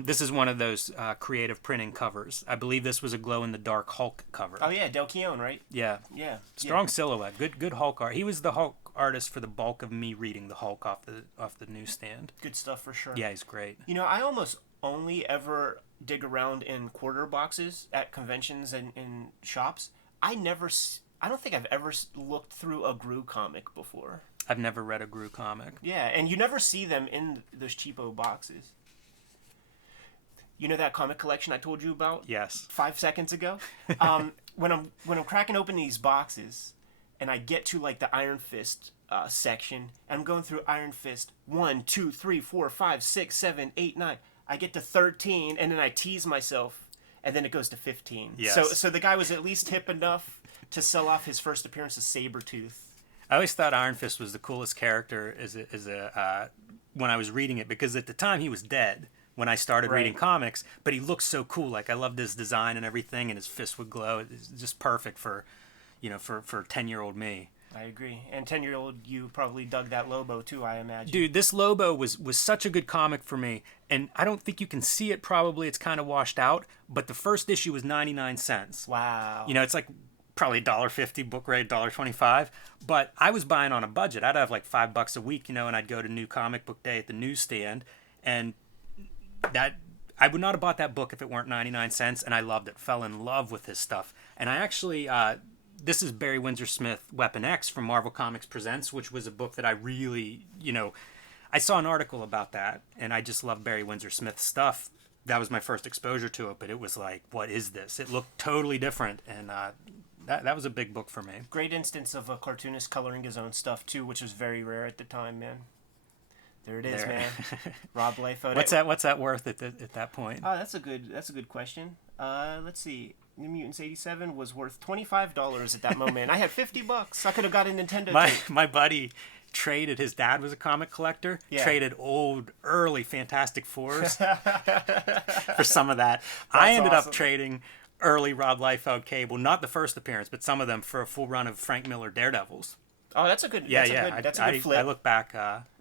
This is one of those creative printing covers. I believe this was a glow-in-the-dark Hulk cover. Oh, yeah, Del Keown, right? Yeah. Yeah. Strong silhouette. Good Hulk art. He was the Hulk artist for the bulk of me reading the Hulk off the newsstand. Good stuff for sure. Yeah, he's great. I almost only ever dig around in quarter boxes at conventions and in shops. I don't think I've ever looked through a Gru comic before. I've never read a Gru comic. Yeah, and you never see them in those cheapo boxes. You know that comic collection I told you about? Yes. 5 seconds ago? When I'm cracking open these boxes, and I get to like the Iron Fist section, and I'm going through Iron Fist 1, 2, 3, 4, 5, 6, 7, 8, 9. I get to 13, and then I tease myself, and then it goes to 15. Yes. So the guy was at least hip enough to sell off his first appearance of Sabretooth. I always thought Iron Fist was the coolest character when I was reading it, because at the time he was dead when I started reading comics, but he looked so cool. Like, I loved his design and everything, and his fist would glow. It's just perfect for 10-year-old me. I agree. And 10-year-old you probably dug that Lobo too, I imagine. Dude, this Lobo was such a good comic for me, and I don't think you can see it probably. It's kind of washed out, but the first issue was 99 cents. Wow. It's like probably $1.50, book rate $1.25, but I was buying on a budget. I'd have like $5 a week, and I'd go to New Comic Book Day at the newsstand, and that I would not have bought that book if it weren't 99 cents, and I loved it. Fell in love with his stuff. And I actually this is Barry Windsor Smith Weapon X from Marvel Comics Presents, which was a book that I really, I saw an article about that, and I just love Barry Windsor Smith's stuff. that was my first exposure to it, but it was like, what is this? It looked totally different, and that was a big book for me. Great instance of a cartoonist coloring his own stuff too, which was very rare at the time, man. There it is, man. Rob Liefeld. What's that worth at that point? Oh, that's a good question. Let's see. New Mutants 87 was worth $25 at that moment. I had $50. I could have got a Nintendo. My buddy traded. His dad was a comic collector. Yeah. Traded old early Fantastic Fours for some of that. I ended up trading early Rob Liefeld Cable, not the first appearance, but some of them for a full run of Frank Miller Daredevils. Oh, that's a good. That's a good flip. I look back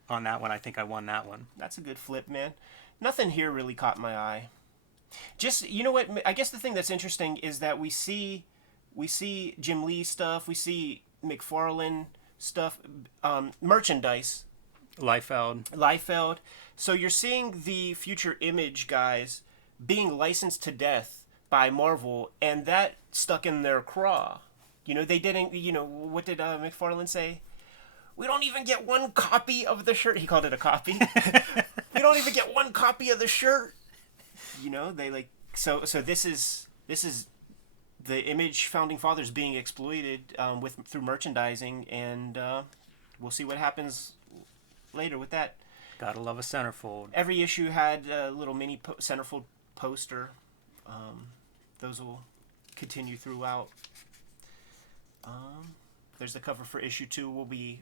on that one. I think I won that one. That's a good flip, man. Nothing here really caught my eye. Just, you know what? I guess the thing that's interesting is that we see Jim Lee stuff, we see McFarlane stuff, merchandise. Liefeld. So you're seeing the Future Image guys being licensed to death by Marvel, and that stuck in their craw. You know, they didn't. You know, what did McFarlane say? We don't even get one copy of the shirt. He called it a copy. We don't even get one copy of the shirt. You know, they like so this is the Image founding fathers being exploited through merchandising, and we'll see what happens later with that. Gotta love a centerfold. Every issue had a little mini centerfold poster. Those will continue throughout. There's the cover for issue 2. We'll be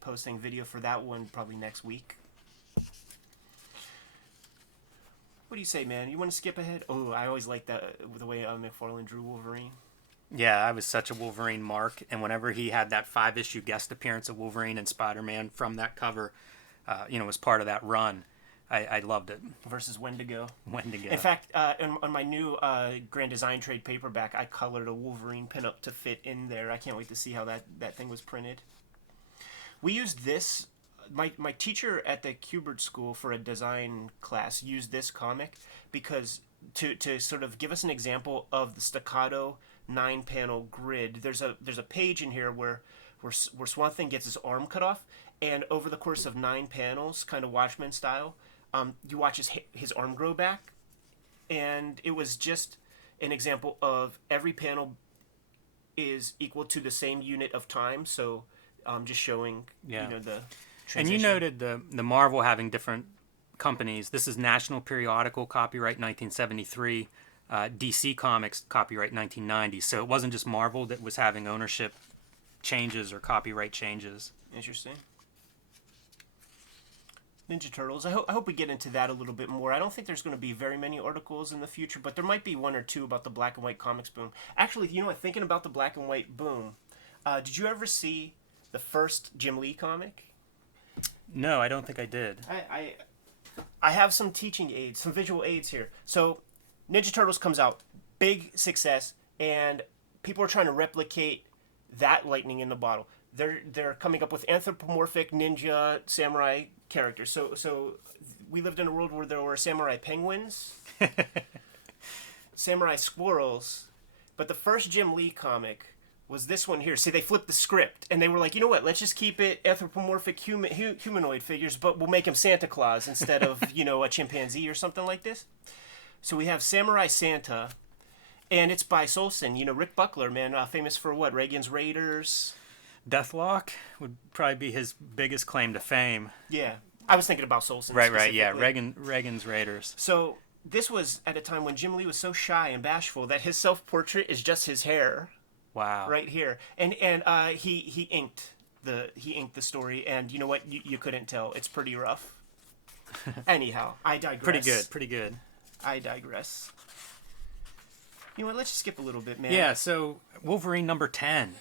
posting video for that one probably next week. What do you say, man? You want to skip ahead? Oh, I always liked the way McFarlane drew Wolverine. Yeah, I was such a Wolverine mark, and whenever he had that 5-issue guest appearance of Wolverine and Spider-Man from that cover, was part of that run, I loved it. Versus Wendigo. In fact, on my new Grand Design Trade paperback, I colored a Wolverine pinup to fit in there. I can't wait to see how that thing was printed. We used this. My teacher at the Kubert School for a design class used this comic because to sort of give us an example of the staccato 9-panel grid. There's a page in here where Swamp Thing gets his arm cut off, and over the course of 9 panels, kind of Watchmen style, you watch his arm grow back, and it was just an example of every panel is equal to the same unit of time. So just showing the transition. And you noted the Marvel having different companies. This is National Periodical, copyright 1973. DC Comics, copyright 1990. So it wasn't just Marvel that was having ownership changes or copyright changes. Interesting. Ninja Turtles. I hope we get into that a little bit more. I don't think there's going to be very many articles in the future, but there might be 1 or 2 about the black and white comics boom. Actually, you know what? Thinking about the black and white boom, did you ever see the first Jim Lee comic? No, I don't think I did. I have some teaching aids, some visual aids here. So Ninja Turtles comes out, big success, and people are trying to replicate that lightning in the bottle. They're coming up with anthropomorphic ninja samurai characters. So we lived in a world where there were samurai penguins, samurai squirrels, but the first Jim Lee comic was this one here. See, they flipped the script, and they were like, you know what, let's just keep it anthropomorphic humanoid figures, but we'll make him Santa Claus instead of, a chimpanzee or something like this. So we have Samurai Santa, and it's by Solson. Rick Buckler, man, famous for what? Reagan's Raiders. Deathlock would probably be his biggest claim to fame. Yeah. I was thinking about Solson. Right, yeah. Reagan's Raiders. So this was at a time when Jim Lee was so shy and bashful that his self-portrait is just his hair. Wow. Right here. And he inked the story, and you know what? You couldn't tell. It's pretty rough. Anyhow, I digress. Pretty good. I digress. You know what? Let's just skip a little bit, man. Yeah, so Wolverine number 10.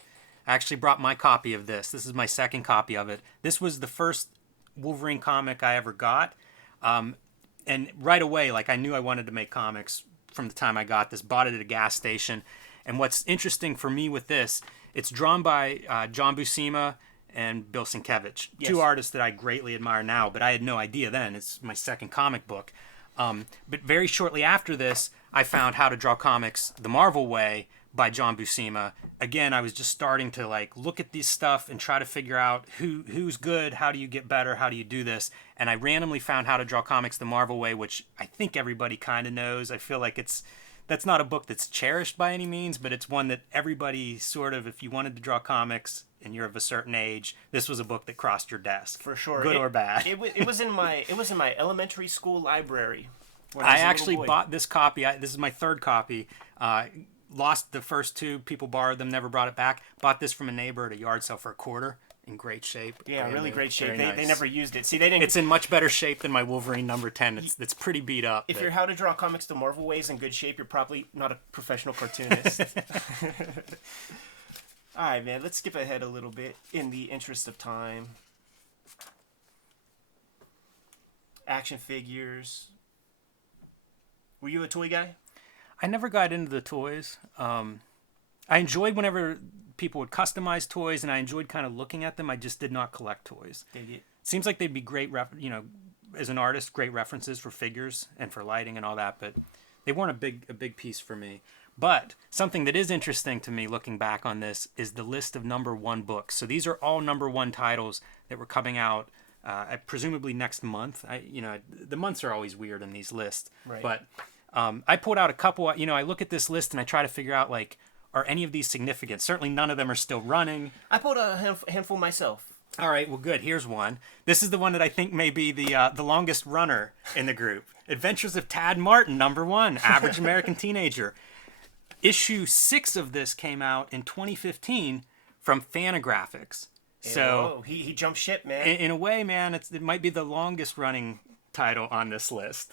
I actually brought my copy of this. This is my second copy of it. This was the first Wolverine comic I ever got. And right away, I knew I wanted to make comics from the time I got this. Bought it at a gas station. And what's interesting for me with this, it's drawn by John Buscema and Bill Sienkiewicz, yes. 2 artists that I greatly admire now, but I had no idea then. It's my second comic book. But very shortly after this, I found How to Draw Comics the Marvel Way by John Buscema. Again, I was just starting to like look at this stuff and try to figure out who's good, how do you get better, how do you do this, and I randomly found How to Draw Comics the Marvel Way, which I think everybody kind of knows. I feel like that's not a book that's cherished by any means, but it's one that everybody sort of, if you wanted to draw comics and you're of a certain age, this was a book that crossed your desk. For sure. Good or bad. It was in my elementary school library. I actually bought this copy. This is my third copy. Lost the first two. People borrowed them, never brought it back. Bought this from a neighbor at a yard sale for a quarter. In great shape. Yeah, really great shape. They Nice. never used it. See, they didn't. It's in much better shape than my Wolverine number 10. It's pretty beat up. If your How to Draw Comics the Marvel Way is in good shape, you're probably not a professional cartoonist. All right, man. Let's skip ahead a little bit in the interest of time. Action figures. Were you a toy guy? I never got into the toys. I enjoyed whenever people would customize toys, and I enjoyed kind of looking at them. I just did not collect toys. Dig it. Seems like they'd be great, as an artist, great references for figures and for lighting and all that, but they weren't a big piece for me. But something that is interesting to me looking back on this is the list of number 1 books. So these are all number 1 titles that were coming out presumably next month. The months are always weird in these lists. Right. But I pulled out a couple. I look at this list and I try to figure out, like, are any of these significant? Certainly none of them are still running. I pulled a handful myself. All right, well, good. Here's one. This is the one that I think may be the longest runner in the group. Adventures of Tad Martin, number 1, Average American Teenager. Issue 6 of this came out in 2015 from Fantagraphics. So he jumped ship, man. in a way, man, it might be the longest running title on this list.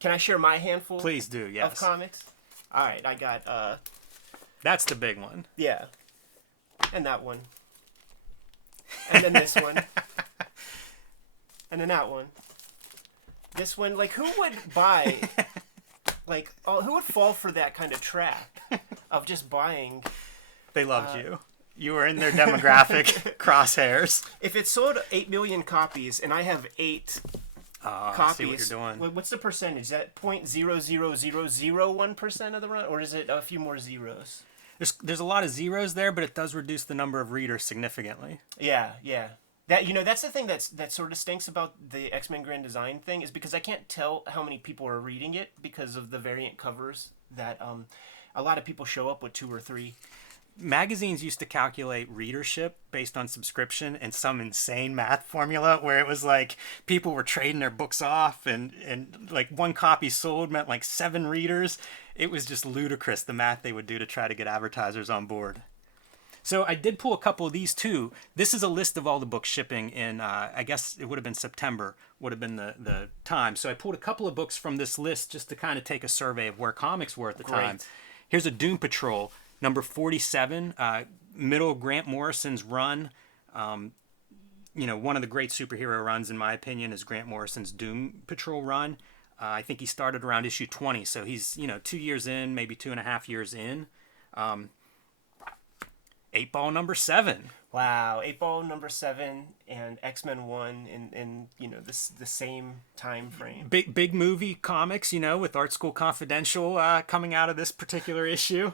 Can I share my handful? Please do, yes. Of comics? All right, I got... That's the big one. Yeah. And that one. And then this one. And then that one. This one, like, who would buy... who would fall for that kind of trap of just buying... They loved you. You were in their demographic crosshairs. If it sold 8 million copies, and I have 8... copies. I see what you're doing. What's the percentage? Is that 0.00001% of the run, or is it a few more zeros? There's a lot of zeros there, but it does reduce the number of readers significantly. Yeah. That's the thing that sort of stinks about the X-Men Grand Design thing, is because I can't tell how many people are reading it because of the variant covers that a lot of people show up with 2 or 3. Magazines used to calculate readership based on subscription and some insane math formula where it was like people were trading their books off and like 1 copy sold meant like 7 readers. It was just ludicrous, the math they would do to try to get advertisers on board. So I did pull a couple of these too. This is a list of all the books shipping in, I guess it would have been September, would have been the time. So I pulled a couple of books from this list just to kind of take a survey of where comics were at the time. Here's a Doom Patrol. Number 47, middle of Grant Morrison's run. One of the great superhero runs, in my opinion, is Grant Morrison's Doom Patrol run. I think he started around issue 20, so he's, 2 years in, maybe 2.5 years in. 8-Ball number 7. Wow, 8-Ball number 7 and X-Men 1 in the same time frame. Big movie comics, with Art School Confidential coming out of this particular issue.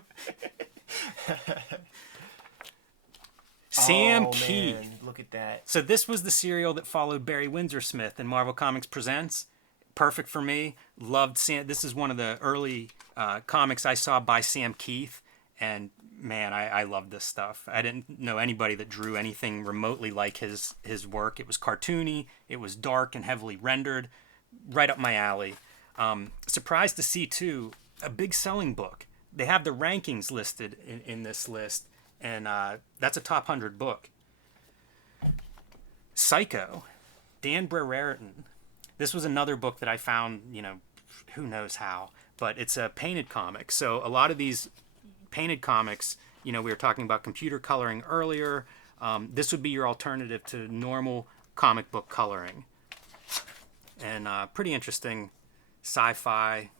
Sam Keith. Man, look at that. So this was the serial that followed Barry Windsor Smith in Marvel Comics Presents. Perfect for me. Loved Sam. This is one of the early comics I saw by Sam Keith, and man, I loved this stuff. I didn't know anybody that drew anything remotely like his work. It was cartoony. It was dark and heavily rendered. Right up my alley. Surprised to see, too, a big selling book. They have the rankings listed in this list, and that's a top 100 book. Psycho, Dan Brereton. This was another book that I found, who knows how, but it's a painted comic. So a lot of these painted comics, we were talking about computer coloring earlier. This would be your alternative to normal comic book coloring. And pretty interesting sci-fi,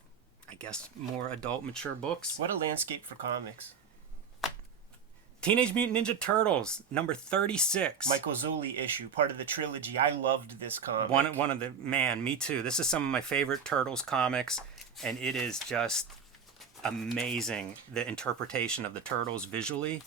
I guess, more adult, mature books. What a landscape for comics. Teenage Mutant Ninja Turtles, number 36. Michael Zulli issue, part of the trilogy. I loved this comic. One of the, man, me too. This is some of my favorite Turtles comics, and it is just amazing, the interpretation of the turtles visually.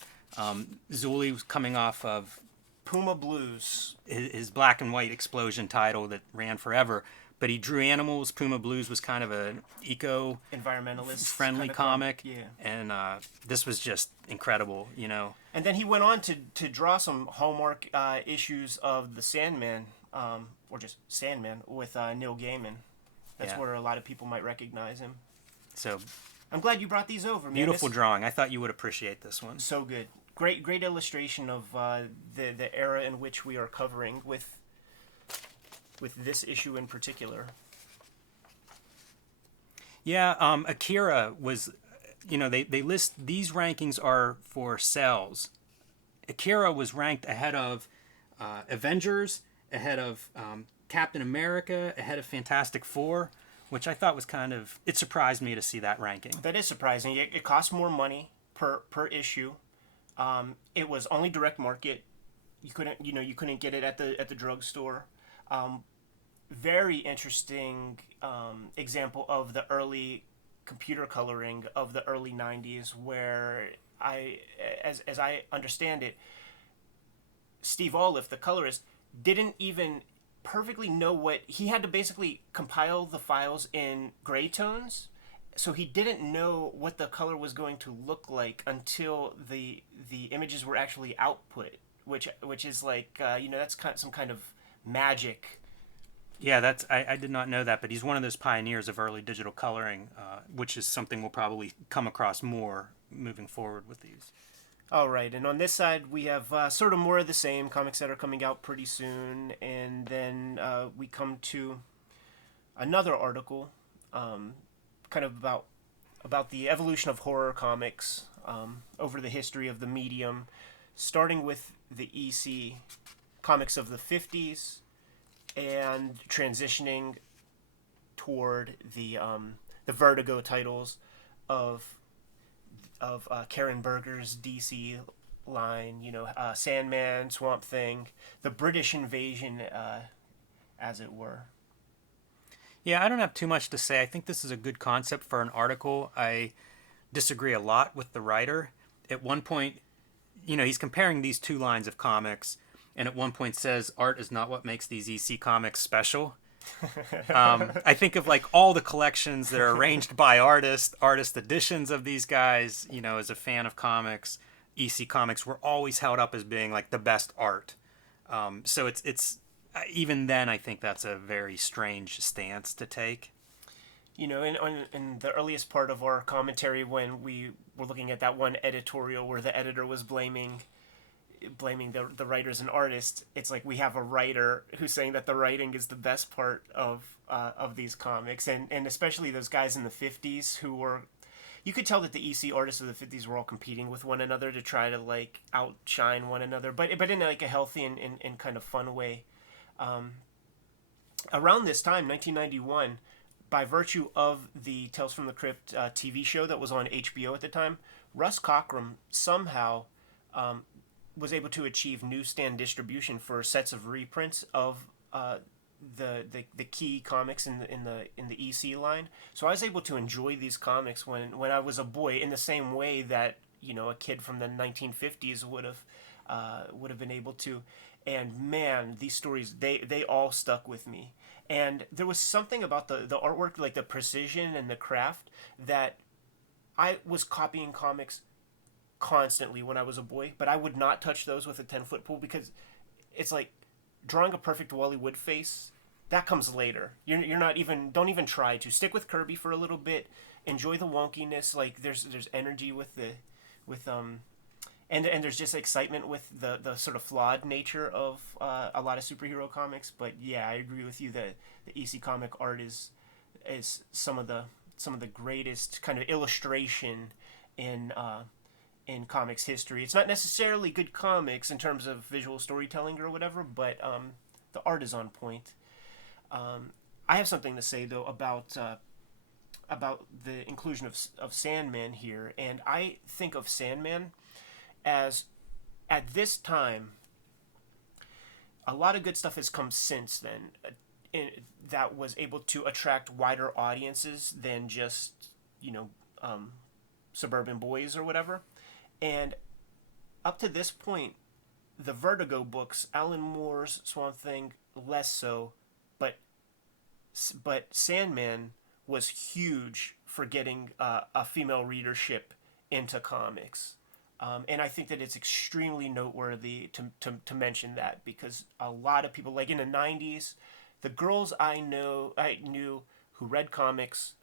Zuli was coming off of Puma Blues, his black and white explosion title that ran forever, but he drew animals. Puma Blues was kind of an environmentalist friendly kind of comic, yeah. And this was just incredible, you know. And then he went on to draw some Hallmark issues of the Sandman, or just Sandman, with Neil Gaiman. That's where a lot of people might recognize him. So I'm glad you brought these over, man. Beautiful drawing. I thought you would appreciate this one. So good. Great illustration of the era in which we are covering with this issue in particular. Yeah, Akira was, you know, they list these rankings are for sales. Akira was ranked ahead of Avengers, ahead of Captain America, ahead of Fantastic Four, which I thought was it surprised me to see that ranking. That is surprising. It cost more money per issue. It was only direct market. You couldn't get it at the drugstore. Very interesting example of the early computer coloring of the early 90s, where as I understand it, Steve Oliff, the colorist, didn't even perfectly know what he had to basically compile the files in gray tones. So he didn't know what the color was going to look like until the images were actually output, which is like that's some kind of magic. Yeah, I did not know that, but he's one of those pioneers of early digital coloring, which is something we'll probably come across more moving forward with these. All right, and on this side we have sort of more of the same comics that are coming out pretty soon, and then we come to another article. Kind of about the evolution of horror comics over the history of the medium, starting with the EC comics of the 50s and transitioning toward the Vertigo titles of Karen Berger's DC line, Sandman, Swamp Thing, the British invasion, as it were. Yeah, I don't have too much to say. I think this is a good concept for an article. I disagree a lot with the writer. At one point, he's comparing these two lines of comics, and at one point says, art is not what makes these EC comics special. I think of like all the collections that are arranged by artist editions of these guys. As a fan of comics, EC comics were always held up as being like the best art. So it's even then, I think that's a very strange stance to take. In the earliest part of our commentary, when we were looking at that one editorial where the editor was blaming the writers and artists, it's like we have a writer who's saying that the writing is the best part of these comics, and especially those guys in the 50s who were, you could tell that the EC artists of the 50s were all competing with one another to try to like outshine one another, but in like a healthy and kind of fun way. Around this time, 1991, by virtue of the Tales from the Crypt TV show that was on HBO at the time, Russ Cockrum somehow was able to achieve newsstand distribution for sets of reprints of the key comics in the EC line. So I was able to enjoy these comics when I was a boy, in the same way that a kid from the 1950s would have been able to. And man, these stories, they all stuck with me. And there was something about the artwork, like the precision and the craft, that I was copying comics constantly when I was a boy, but I would not touch those with a 10-foot pole, because it's like drawing a perfect Wally Wood face. That comes later. You're not even, don't even try to. Stick with Kirby for a little bit. Enjoy the wonkiness. Like there's energy with and there's just excitement with the sort of flawed nature of a lot of superhero comics. But yeah, I agree with you that the EC comic art is some of the greatest kind of illustration in comics history. It's not necessarily good comics in terms of visual storytelling or whatever, but the art is on point. I have something to say though about the inclusion of Sandman here, and I think of Sandman as, at this time, a lot of good stuff has come since then that was able to attract wider audiences than just suburban boys or whatever. And up to this point, the Vertigo books, Alan Moore's Swamp Thing, less so, but Sandman was huge for getting a female readership into comics. And I think that it's extremely noteworthy to mention that, because a lot of people, like in the 90s, the girls I knew who read comics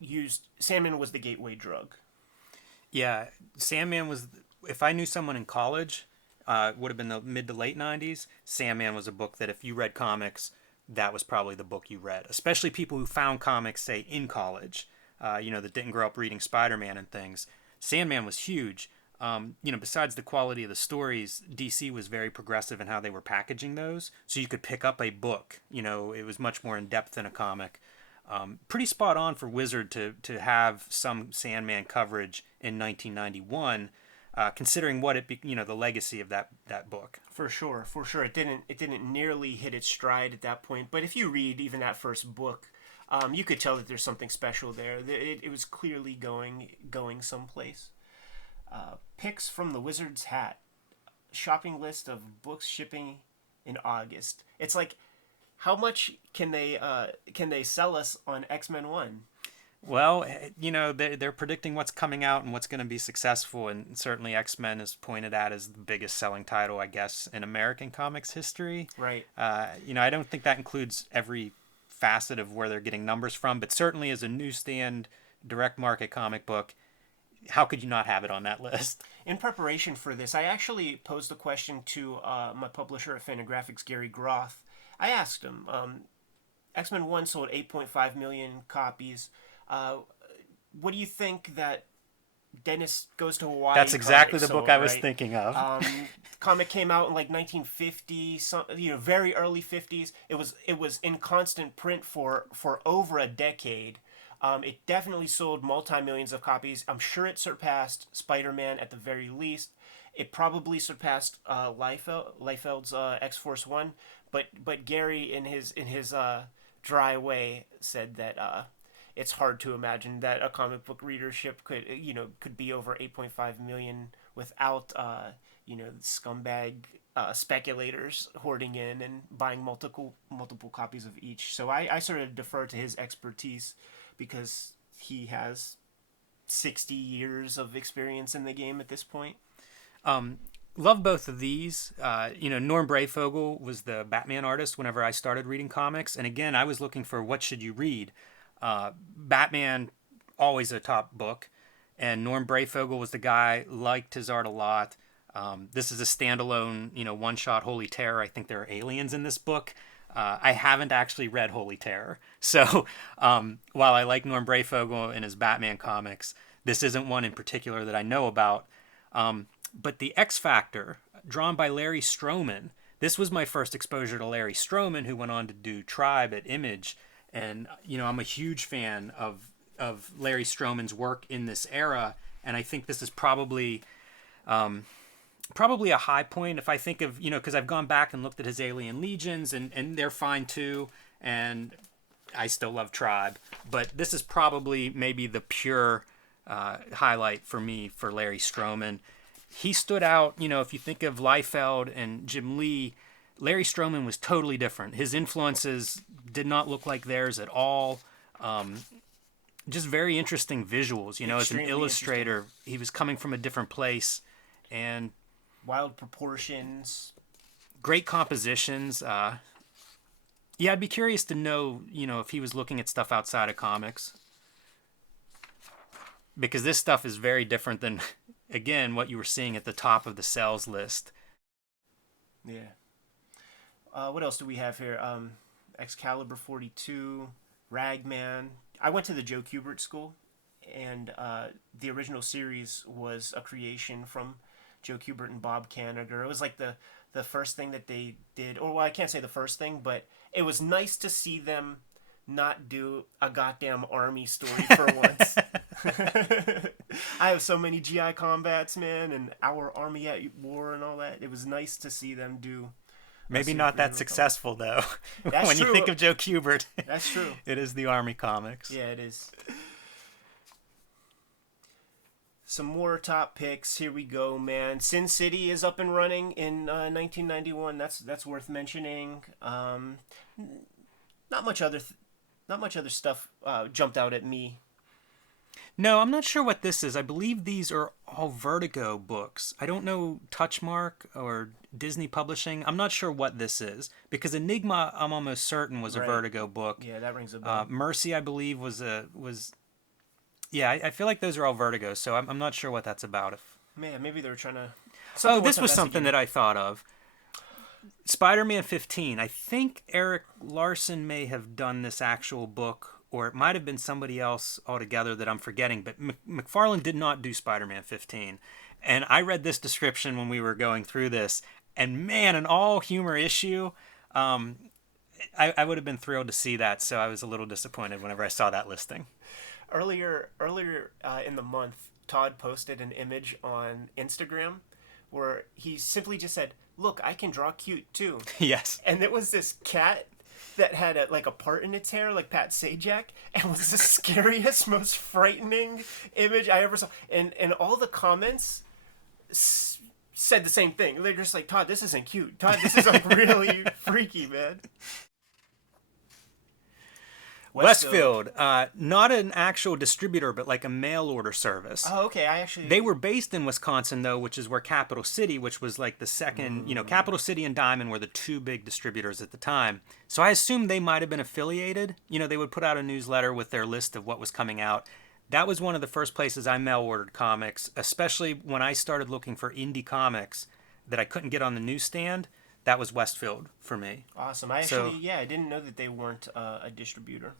used Sandman was the gateway drug. Yeah, Sandman was, if I knew someone in college, would have been the mid to late 90s, Sandman was a book that if you read comics, that was probably the book you read. Especially people who found comics, say, in college, that didn't grow up reading Spider-Man and things. Sandman was huge. Besides the quality of the stories, DC was very progressive in how they were packaging those. So you could pick up a book. It was much more in-depth than a comic. Pretty spot on for Wizard to have some Sandman coverage in 1991, considering what the legacy of that book. For sure. It didn't nearly hit its stride at that point. But if you read even that first book, you could tell that there's something special there. It was clearly going someplace. Picks from the Wizard's hat. Shopping list of books shipping in August. It's like, how much can they sell us on X-Men 1? Well, they're predicting what's coming out and what's going to be successful, and certainly X-Men is pointed at as the biggest selling title, I guess, in American comics history. Right. I don't think that includes every facet of where they're getting numbers from, but certainly as a newsstand, direct market comic book, how could you not have it on that list? In preparation for this, I actually posed a question to my publisher at Fantagraphics, Gary Groth. I asked him, X-Men 1 sold 8.5 million copies. What do you think that Dennis Goes to Hawaii? That's exactly the sold, book I was right? thinking of. Comic came out in like 1950, very early 50s. It was in constant print for over a decade. It definitely sold multi-millions of copies. I'm sure it surpassed Spider-Man at the very least. It probably surpassed Liefeld's X-Force 1, but Gary in his dry way said that it's hard to imagine that a comic book readership could be over 8.5 million without scumbag speculators hoarding in and buying multiple copies of each. So I sort of defer to his expertise, because he has 60 years of experience in the game at this point. Love both of these. Norm Brayfogle was the Batman artist whenever I started reading comics. And again, I was looking for what should you read. Batman, always a top book. And Norm Brayfogle was the guy, liked his art a lot. This is a standalone, one-shot Holy Terror. I think there are aliens in this book. I haven't actually read Holy Terror. So while I like Norm Brayfogle and his Batman comics, this isn't one in particular that I know about. But the X Factor, drawn by Larry Stroman, this was my first exposure to Larry Stroman, who went on to do Tribe at Image. And, I'm a huge fan of Larry Stroman's work in this era. And I think this is probably a high point if I think of, because I've gone back and looked at his Alien Legions, and they're fine too. And I still love Tribe. But this is probably maybe the pure highlight for me for Larry Stroman. He stood out, if you think of Liefeld and Jim Lee, Larry Stroman was totally different. His influences did not look like theirs at all. Just very interesting visuals. As an illustrator, he was coming from a different place. And wild proportions. Great compositions. I'd be curious to know, if he was looking at stuff outside of comics. Because this stuff is very different than, again, what you were seeing at the top of the sales list. Yeah. What else do we have here? Excalibur 42, Ragman. I went to the Joe Kubert school, and the original series was a creation from Joe Kubert and Bob Kanigher. It was like the first thing that they did, or well, I can't say the first thing, but it was nice to see them not do a goddamn army story for once. I have so many GI combats, man, and our army at war and all that. It was nice to see them do. Maybe not that successful, though. That's when true. You think of Joe Kubert. That's true. It is the Army comics. Yeah, it is. Some more top picks. Here we go, man. Sin City is up and running in 1991. That's worth mentioning. Not much other stuff jumped out at me. No, I'm not sure what this is. I believe these are all Vertigo books. I don't know Touchmark or Disney Publishing. I'm not sure what this is because Enigma, I'm almost certain, was a Vertigo book. Yeah, that rings a bell. Mercy, I believe, was. Yeah, I feel like those are all Vertigo, so I'm not sure what that's about. Man, maybe they were trying to... This was something that I thought of. Spider-Man 15. I think Eric Larson may have done this actual book, or it might have been somebody else altogether that I'm forgetting, but McFarlane did not do Spider-Man 15. And I read this description when we were going through this, and man, an all-humor issue. I would have been thrilled to see that, so I was a little disappointed whenever I saw that listing. Earlier in the month, Todd posted an image on Instagram where he simply just said, "Look, I can draw cute too." Yes. And it was this cat that had a part in its hair, like Pat Sajak, and was the scariest, most frightening image I ever saw. And all the comments said the same thing. They're just like, "Todd, this isn't cute. Todd, this is like really freaky, man." Westfield, not an actual distributor, but like a mail order service. Oh, okay. They were based in Wisconsin, though, which is where Capital City, which was like the second, Capital City and Diamond were the two big distributors at the time. So I assume they might have been affiliated. They would put out a newsletter with their list of what was coming out. That was one of the first places I mail ordered comics, especially when I started looking for indie comics that I couldn't get on the newsstand. That was Westfield for me. Awesome. I didn't know that they weren't a distributor.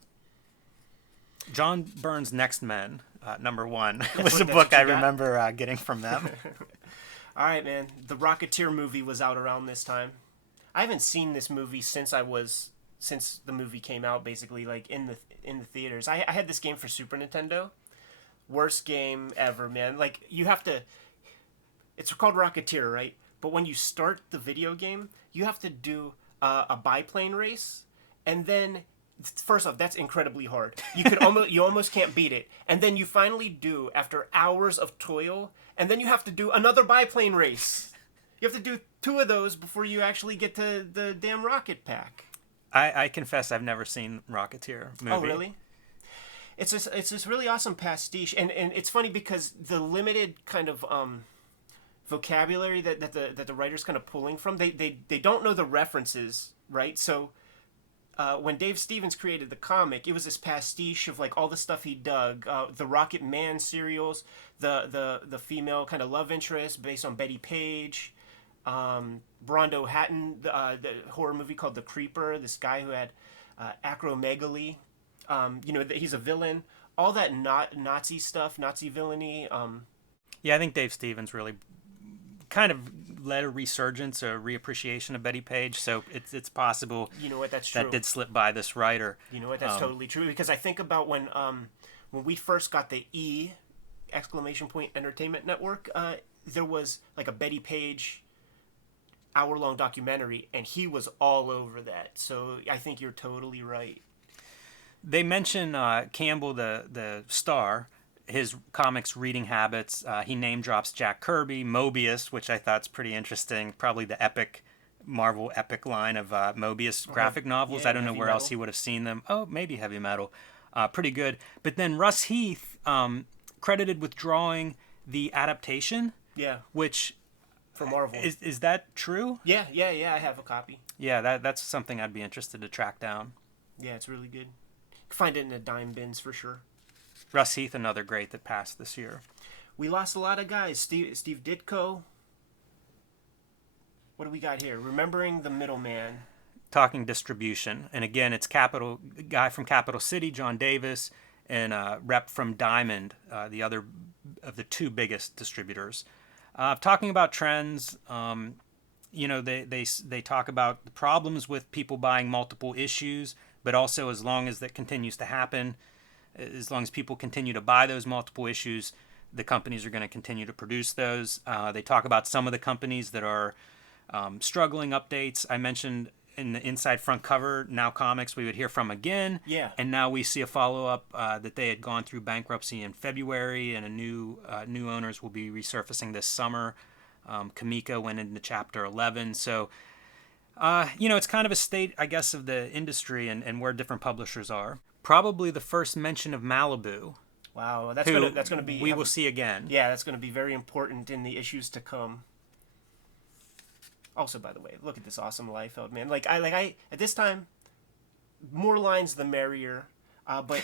John Byrne's Next Men, number 1, was a book I remember getting from them. All right, man. The Rocketeer movie was out around this time. I haven't seen this movie since the movie came out, basically, like in the theaters. I had this game for Super Nintendo. Worst game ever, man. Like, you have to... It's called Rocketeer, right? But when you start the video game, you have to do a biplane race, and then... First off, that's incredibly hard. You almost can't beat it. And then you finally do after hours of toil, and then you have to do another biplane race. You have to do 2 of those before you actually get to the damn rocket pack. I confess I've never seen Rocketeer movie. Oh, really? It's this really awesome pastiche, and it's funny because the limited kind of vocabulary that the writer's kind of pulling from, they don't know the references, right? So when Dave Stevens created the comic, it was this pastiche of like all the stuff he dug, the Rocket Man serials, the female kind of love interest based on Betty Page, Brondo Hatton, the horror movie called The Creeper, this guy who had acromegaly, he's a villain, all that Nazi stuff, Nazi villainy. Yeah, I think Dave Stevens really kind of led a resurgence, a reappreciation of Betty Page, so it's possible. You know what? That's true. That did slip by this writer. You know what? That's totally true, because I think about when we first got the E! Entertainment Network, there was like a Betty Page hour-long documentary, and he was all over that. So I think you're totally right. They mention Campbell, the star, his comics reading habits. He name drops Jack Kirby, Mobius, which I thought's pretty interesting. Probably the Marvel epic line of Mobius graphic novels. Yeah, I don't know where metal. else he would have seen them. Oh, maybe heavy metal. Pretty good. But then Russ Heath, credited with drawing the adaptation. Yeah. Which for Marvel. Is that true? Yeah. I have a copy. Yeah, that's something I'd be interested to track down. Yeah, it's really good. You can find it in the dime bins for sure. Russ Heath, another great that passed this year. We lost a lot of guys. Steve Ditko. What do we got here? Remembering the Middleman. Talking distribution. And again, it's guy from Capital City, John Davis, and rep from Diamond, the other of the 2 biggest distributors. Talking about trends, they talk about the problems with people buying multiple issues, but also as long as that continues to happen, as long as people continue to buy those multiple issues, the companies are going to continue to produce those. They talk about some of the companies that are struggling updates. I mentioned in the inside front cover, Now Comics, we would hear from again. Yeah. And now we see a follow-up that they had gone through bankruptcy in February, and a new owners will be resurfacing this summer. Kamika went into Chapter 11. So, it's kind of a state, I guess, of the industry and where different publishers are. Probably the first mention of Malibu. Wow, that's gonna be. We will see again. Yeah, that's gonna be very important in the issues to come. Also, by the way, look at this awesome Liefeld, man. I at this time, more lines the merrier. But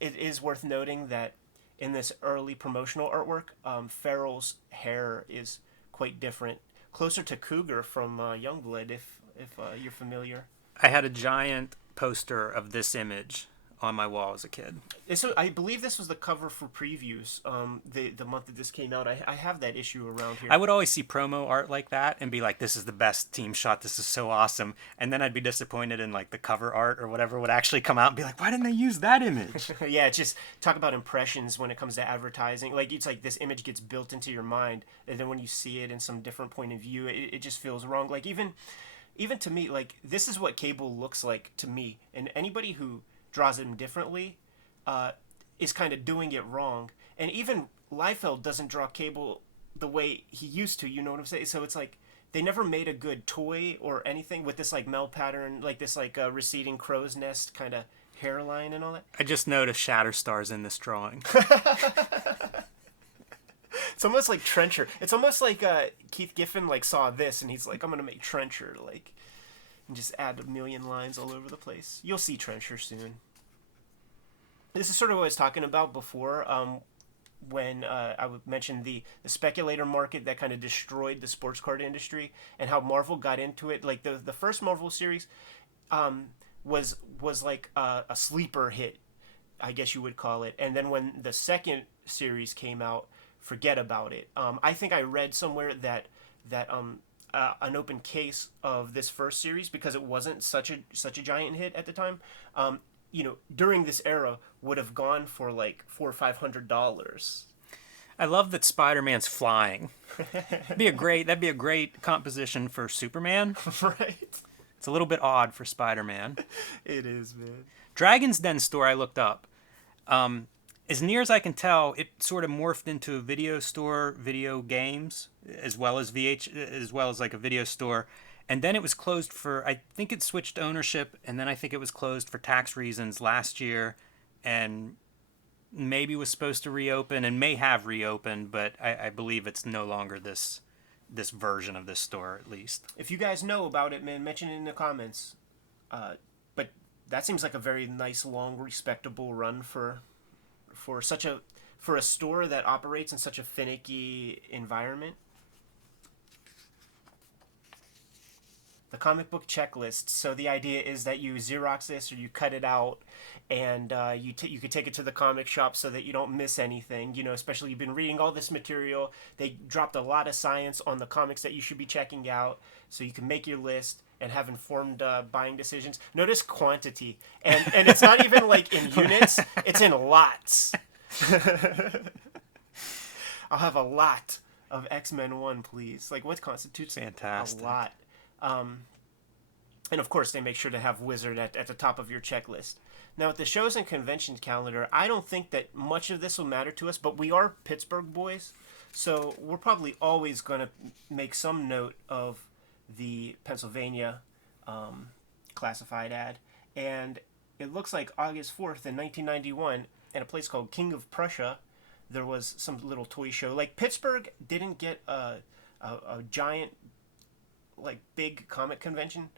it is worth noting that in this early promotional artwork, Farrell's hair is quite different, closer to Cougar from Youngblood, if you're familiar. I had a giant poster of this image on my wall as a kid. I believe this was the cover for previews. The month that this came out, I have that issue around here. I would always see promo art like that and be like, "This is the best team shot. This is so awesome." And then I'd be disappointed in like the cover art or whatever would actually come out and be like, "Why didn't they use that image?" Yeah, just talk about impressions when it comes to advertising. Like it's like this image gets built into your mind, and then when you see it in some different point of view, it just feels wrong. Like even to me, like this is what Cable looks like to me, and anybody who draws him differently is kind of doing it wrong. And even Liefeld doesn't draw Cable the way he used to, you know what I'm saying? So it's like they never made a good toy or anything with this like Mel pattern, like this like receding crow's nest kind of hairline and all that. I just noticed Shatterstar's in this drawing. It's almost like Trencher. It's almost like Keith Giffen like saw this and he's like, I'm gonna make Trencher like, and just add a million lines all over the place. You'll see Trencher soon. This is sort of what I was talking about before, when I mentioned the speculator market that kind of destroyed the sports card industry and how Marvel got into it. Like the first Marvel series was like a sleeper hit, I guess you would call it. And then when the second series came out, forget about it. I think I read somewhere that an open case of this first series, because it wasn't such a giant hit at the time, during this era would have gone for like $400 or $500. I love that Spider-Man's flying. That'd be a great composition for Superman. Right. It's a little bit odd for Spider-Man. It is, man. Dragon's Den store I looked up. As near as I can tell, it sort of morphed into a video store, video games, as well as like a video store. And then it was closed I think it switched ownership, and then I think it was closed for tax reasons last year, and maybe was supposed to reopen and may have reopened, but I believe it's no longer this version of this store, at least. If you guys know about it, man, mention it in the comments. But that seems like a very nice, long, respectable run for a store that operates in such a finicky environment. The comic book checklist. So the idea is that you Xerox this or you cut it out, and you could take it to the comic shop so that you don't miss anything. Especially you've been reading all this material. They dropped a lot of science on the comics that you should be checking out, so you can make your list and have informed buying decisions. Notice quantity, and it's not even like in units; it's in lots. I'll have a lot of X-Men 1, please. Like, what constitutes fantastic? A lot? And of course, they make sure to have Wizard at the top of your checklist. Now, with the shows and conventions calendar, I don't think that much of this will matter to us, but we are Pittsburgh boys, so we're probably always going to make some note of the Pennsylvania classified ad. And it looks like August 4th in 1991, at a place called King of Prussia, there was some little toy show. Like, Pittsburgh didn't get a giant, like, big comic convention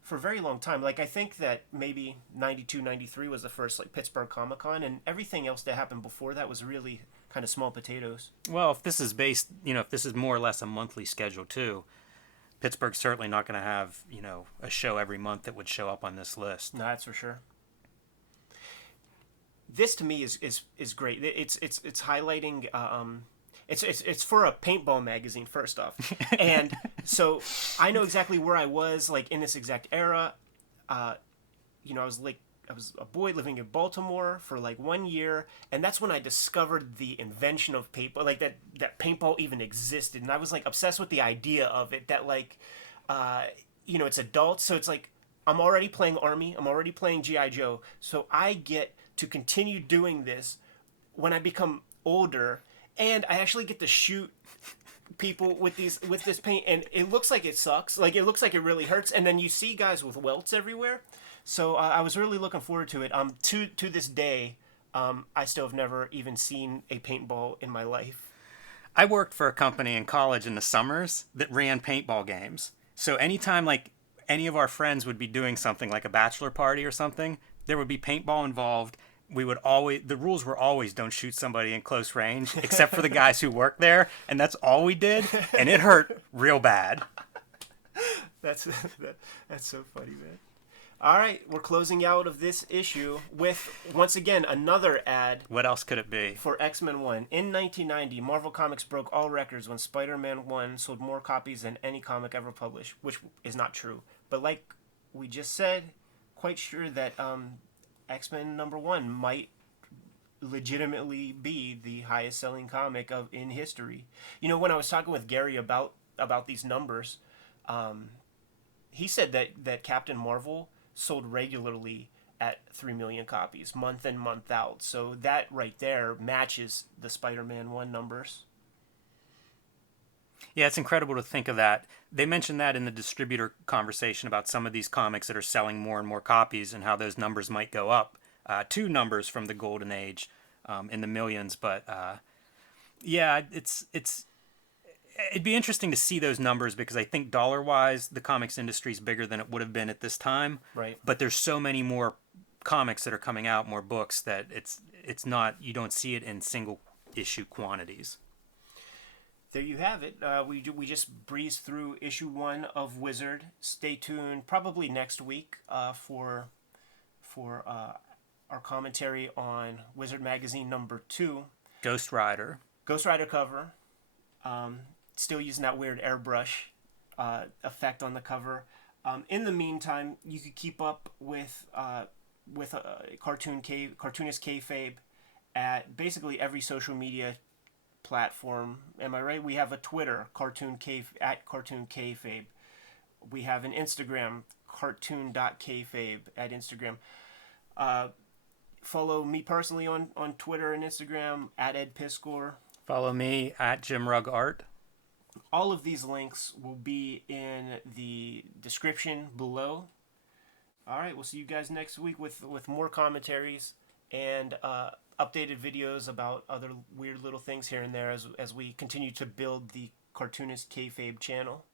for a very long time. Like, I think that maybe 92, 93 was the first, like, Pittsburgh Comic-Con, and everything else that happened before that was really kind of small potatoes. Well, if this is if this is more or less a monthly schedule, too, Pittsburgh's certainly not going to have, a show every month that would show up on this list. No, that's for sure. This to me is great. It's highlighting. It's for a paintball magazine, first off, and so I know exactly where I was, like, in this exact era. I was a boy living in Baltimore for like 1 year, and that's when I discovered the invention of paintball, like that paintball even existed, and I was like obsessed with the idea of it. That like it's adults, so it's like I'm already playing Army, I'm already playing GI Joe, so I get to continue doing this when I become older, and I actually get to shoot people with this paint, and it looks like it sucks, like it looks like it really hurts, and then you see guys with welts everywhere. So I was really looking forward to it. To this day, I still have never even seen a paintball in my life. I worked for a company in college in the summers that ran paintball games. So anytime like any of our friends would be doing something like a bachelor party or something, there would be paintball involved. The rules were always don't shoot somebody in close range, except for the guys who worked there, and that's all we did, and it hurt real bad. That's so funny, man. All right, we're closing out of this issue with, once again, another ad. What else could it be? For X-Men 1. In 1990, Marvel Comics broke all records when Spider-Man 1 sold more copies than any comic ever published, which is not true. But like we just said, quite sure that X-Men number 1 might legitimately be the highest selling comic in history. When I was talking with Gary about these numbers, he said that Captain Marvel sold regularly at 3 million copies, month in, month out. So that right there matches the Spider-Man 1 numbers. Yeah, it's incredible to think of that. They mentioned that in the distributor conversation about some of these comics that are selling more and more copies and how those numbers might go up. Two numbers from the Golden Age in the millions. But yeah, it'd be interesting to see those numbers because I think dollar-wise, the comics industry is bigger than it would have been at this time. Right. But there's so many more comics that are coming out, more books, that it's not, you don't see it in single issue quantities. There you have it. We just breezed through issue 1 of Wizard. Stay tuned, probably next week, for our commentary on Wizard Magazine number 2. Ghostrider cover. Still using that weird airbrush effect on the cover. In the meantime, you could keep up with cartoonist Kayfabe at basically every social media platform. Am I right? We have a Twitter, at Cartoon Kayfabe. We have an Instagram, cartoon.kayfabe at Instagram. Follow me personally on Twitter and Instagram at Ed Piskor. Follow me at Jim Rugg Art. All of these links will be in the description below. All right, we'll see you guys next week with more commentaries and updated videos about other weird little things here and there as we continue to build the Cartoonist Kayfabe channel.